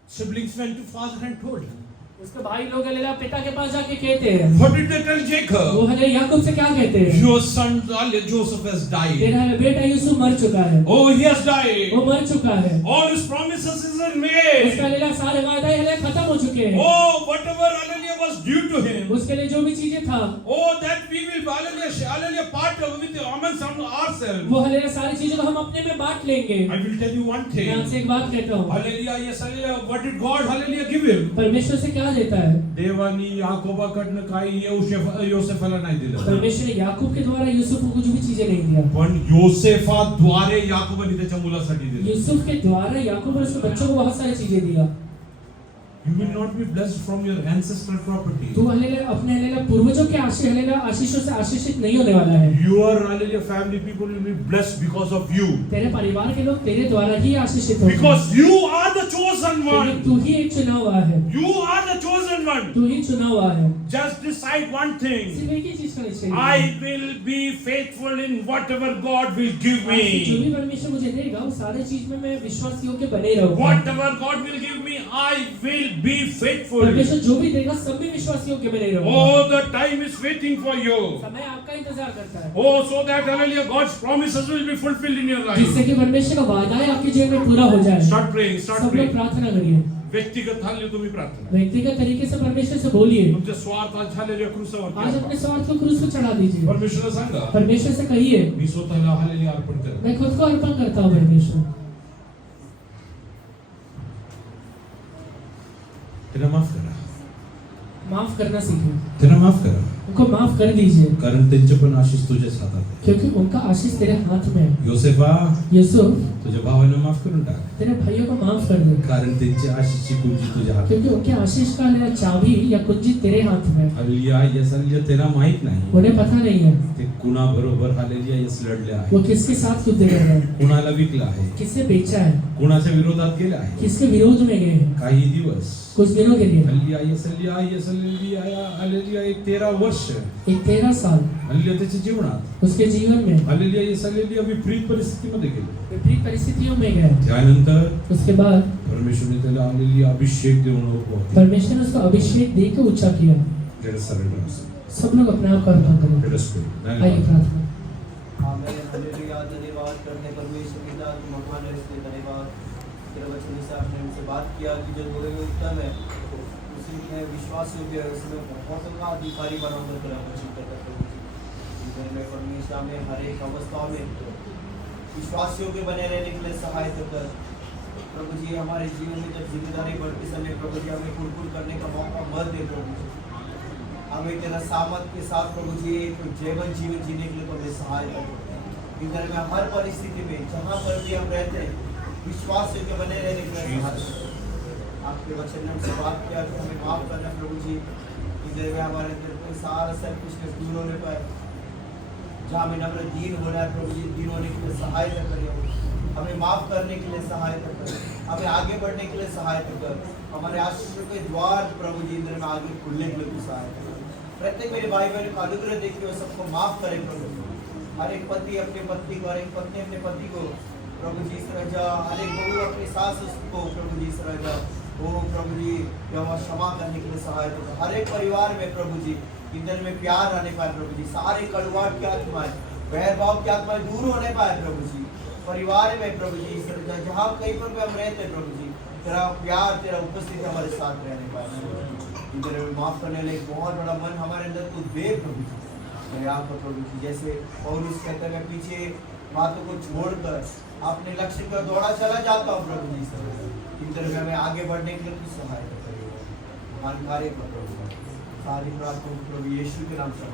Siblings went to father and told him. उसके भाई लोग हले पिता के पास जाके कहते हैं, What did they tell Jacob? वो हले याकूब से क्या कहते हैं, Your son Joseph has died. तेरा बेटा यूसुफ मर चुका है, Oh, he has died. वो मर चुका है, All his promises is उसका made. हले सारे वायदे हले खत्म हो चुके हैं। Oh, whatever hallelujah was due to him. उसके लिए जो भी चीजें था Oh, that we will hallelujah part with amongst ourselves. वो हले सारी चीजों को हम अपने में बांट लेंगे। I will tell you one मैं thing. आपसे एक बात कहता हूँ, Hallelujah, yes, hallelujah. What did God hallelujah give him? परमेश्वर से क्या देता है, देवानी याकोबाकडनं काही योसेफाला नाही दिलं. परमेश्वर ने याकूब के द्वारा यूसुफ को कुछ भी चीजें नहीं दिया, पण योसेफाद्वारे याकोबाने त्याच्या मुलासाठी दिलं. यूसुफ के द्वारा याकूब और उसके बच्चों को बहुत सारी चीजें दिया। You will not be blessed from your ancestral property. तू अपने पूर्वजों के आशीषों से आशीषित नहीं होने वाला है। Your hallelujah family people will be blessed because of you. तेरे परिवार के लोग तेरे द्वारा ही आशीषित होंगे, Because you are the chosen one. तू ही एक चुना हुआ है, You are the chosen one. तू ही चुना हुआ है। Just decide one thing. सिर्फ एक ही चीज करनी चाहिए, I will be faithful in whatever God will give जो me. भी परमेश्वर मुझे देगा वो सारे चीज में मैं विश्वास योग्य बने रहूंगा। Whatever God will give me, I will be faithful. परमेश्वर जो भी देगा सब में विश्वास योग्य बने रहूंगा। Oh, the time is waiting for you. समय आपका इंतजार करता है, Oh, so that hallelujah, God's promises will be fulfilled in your life. जिससे कि परमेश्वर का वादा है आपके जीवन में पूरा हो जाए। Start praying, start सब लोग praying. प्रार्थना करिए, व्यक्तिगत हाल्य तुम्ही प्रार्थना. व्यक्तिगत तरीके से परमेश्वर से बोलिए। तुमचे स्वार्थ आज झालेल्या क्रूसावर आज अपने स्वार्थ को क्रूस पर चढ़ा दीजिए, परमेश्वराला सांगा, परमेश्वर से कहिए, मी स्वतःला हल्लेली अर्पण करतो. मैं खुद को अर्पण करता हूँ परमेश्वर, त्याला माफ करा. माफ करना सीखें, त्यांना माफ करा, उनको माफ कर दीजिए, कारण त्यांचे पण आशीष तुझ्याच हातात आहे. क्योंकि उनका आशीष तेरे हाथ में है. योसेफा, यूसुफ, तुझ्या भावांना माफ करून टाक, तेरे भाइयों को माफ कर दे, कारण त्यांची आशीषची कुंजी तुझ्या हातात. क्योंकि उनके आशीष का लेना चाबी या कुंजी तेरे हाथ में है. हालेलुया. यसालिया त्याला माहित नाही उन्हें पता नहीं है ते कुणाबरोबर हालेलुया यस लढले आहे, वो किसके साथ युद्ध कर रहे हैं, कुणाला विकला आहे, किससे बेचा है, कुणाच्या विरोधात गेला आहे. किसके विरोध में गए हैं. काही दिवस कुछ दिनों के लिए हालेलुया यसालिया यसालिया हालेलुया एक 13 वर्ष एक 13 साल हालेलुया त्याच्या जीवनात उसके जीवन में हालेलुया यसालिया विपरीत परिस्थितीमध्ये गेले. विपरीत परिस्थितियों में गए. त्यानंतर उसके बाद परमेश्वरने त्याला हालेलुया अभिषेक देऊन ओळखलं. परमेश्वर ने उसको अभिषेक देकर ऊंचा किया. जरा सरळ बसा. सब लोग अपने आप का अर्पण करें. Let us pray. आइए प्रार्थना. Amen hallelujah. धन्यवाद करते परमेश्वर पिता, तुम महान है, इसलिए धन्यवाद. तेरे वचन से आपने हमसे बात किया कि जो बोले हुए उत्तम है, उसी में विश्वास योग्य है, उसमें बहुत का अधिकारी बनाकर तेरा वचन करते हैं. परमेश्वर हमें हर एक अवस्था में विश्वास योग्य बने रहने के लिए सहायता कर. प्रभु जी, हमारे जीवन में जब जिम्मेदारी बढ़ते समय प्रभु जी हमें कुरकुर करने का मौका मत दे. प्रभु जी, हमें तेरा सामर्थ के साथ प्रभु जी एक जीवन जीने के लिए तो हमें सहायता करो. इधर में हर परिस्थिति में जहाँ पर भी हम रहते हैं, विश्वास योग्य बने रहने के लिए सहायता करो. आपके वचन ने हमसे बात किया कि हमें माफ करना प्रभु जी. इधर में हमारे अंदर कोई सारा सेल्फिशनेस दूर होने पर, जहाँ हमें नम्र दीन होना है प्रभु जी, दीन होने के लिए सहायता करें. हमें माफ करने के लिए सहायता कर, हमें आगे बढ़ने के लिए सहायता कर. हमारे आशीष के द्वार प्रभु जी इधर में आगे खुलने के लिए भी सहायता कर. प्रत्येक मेरे भाई बहनों का अनुग्रह देखिए और सबको माफ करें प्रभु. हर एक पति अपने पत्नी को, हर एक पत्नी अपने पति को प्रभु जी इस तरह, हर एक बहू अपनी सास को प्रभु जी इस तरह वो प्रभु जी क्षमा करने के लिए सहायता कर. हर एक परिवार में प्रभु जी इधर में प्यार आने पाए प्रभु जी. सारे कड़वाहट की आत्माएं, भेदभाव की आत्माएं दूर होने पाए प्रभु जी. परिवार में प्रभु जी इस तरह जहाँ कहीं पर भी हम रहते हैं प्रभु जी, तेरा प्यार, तेरा उपस्थिति हमारे साथ रहने पाए. इधर माफ करने वाले एक बहुत बड़ा मन हमारे अंदर तो दे प्रभु जी. मैं आपको प्रभु जी, जैसे पौलुस कहते हैं, मैं पीछे बातों को छोड़कर अपने लक्ष्य पर दौड़ा चला जाता हूँ प्रभु जी. इधर में हमें आगे बढ़ने के लिए कुछ सहायता करेगा. महान कार्य कर प्रभु. सारी प्रार्थना प्रभु यीशु के नाम से.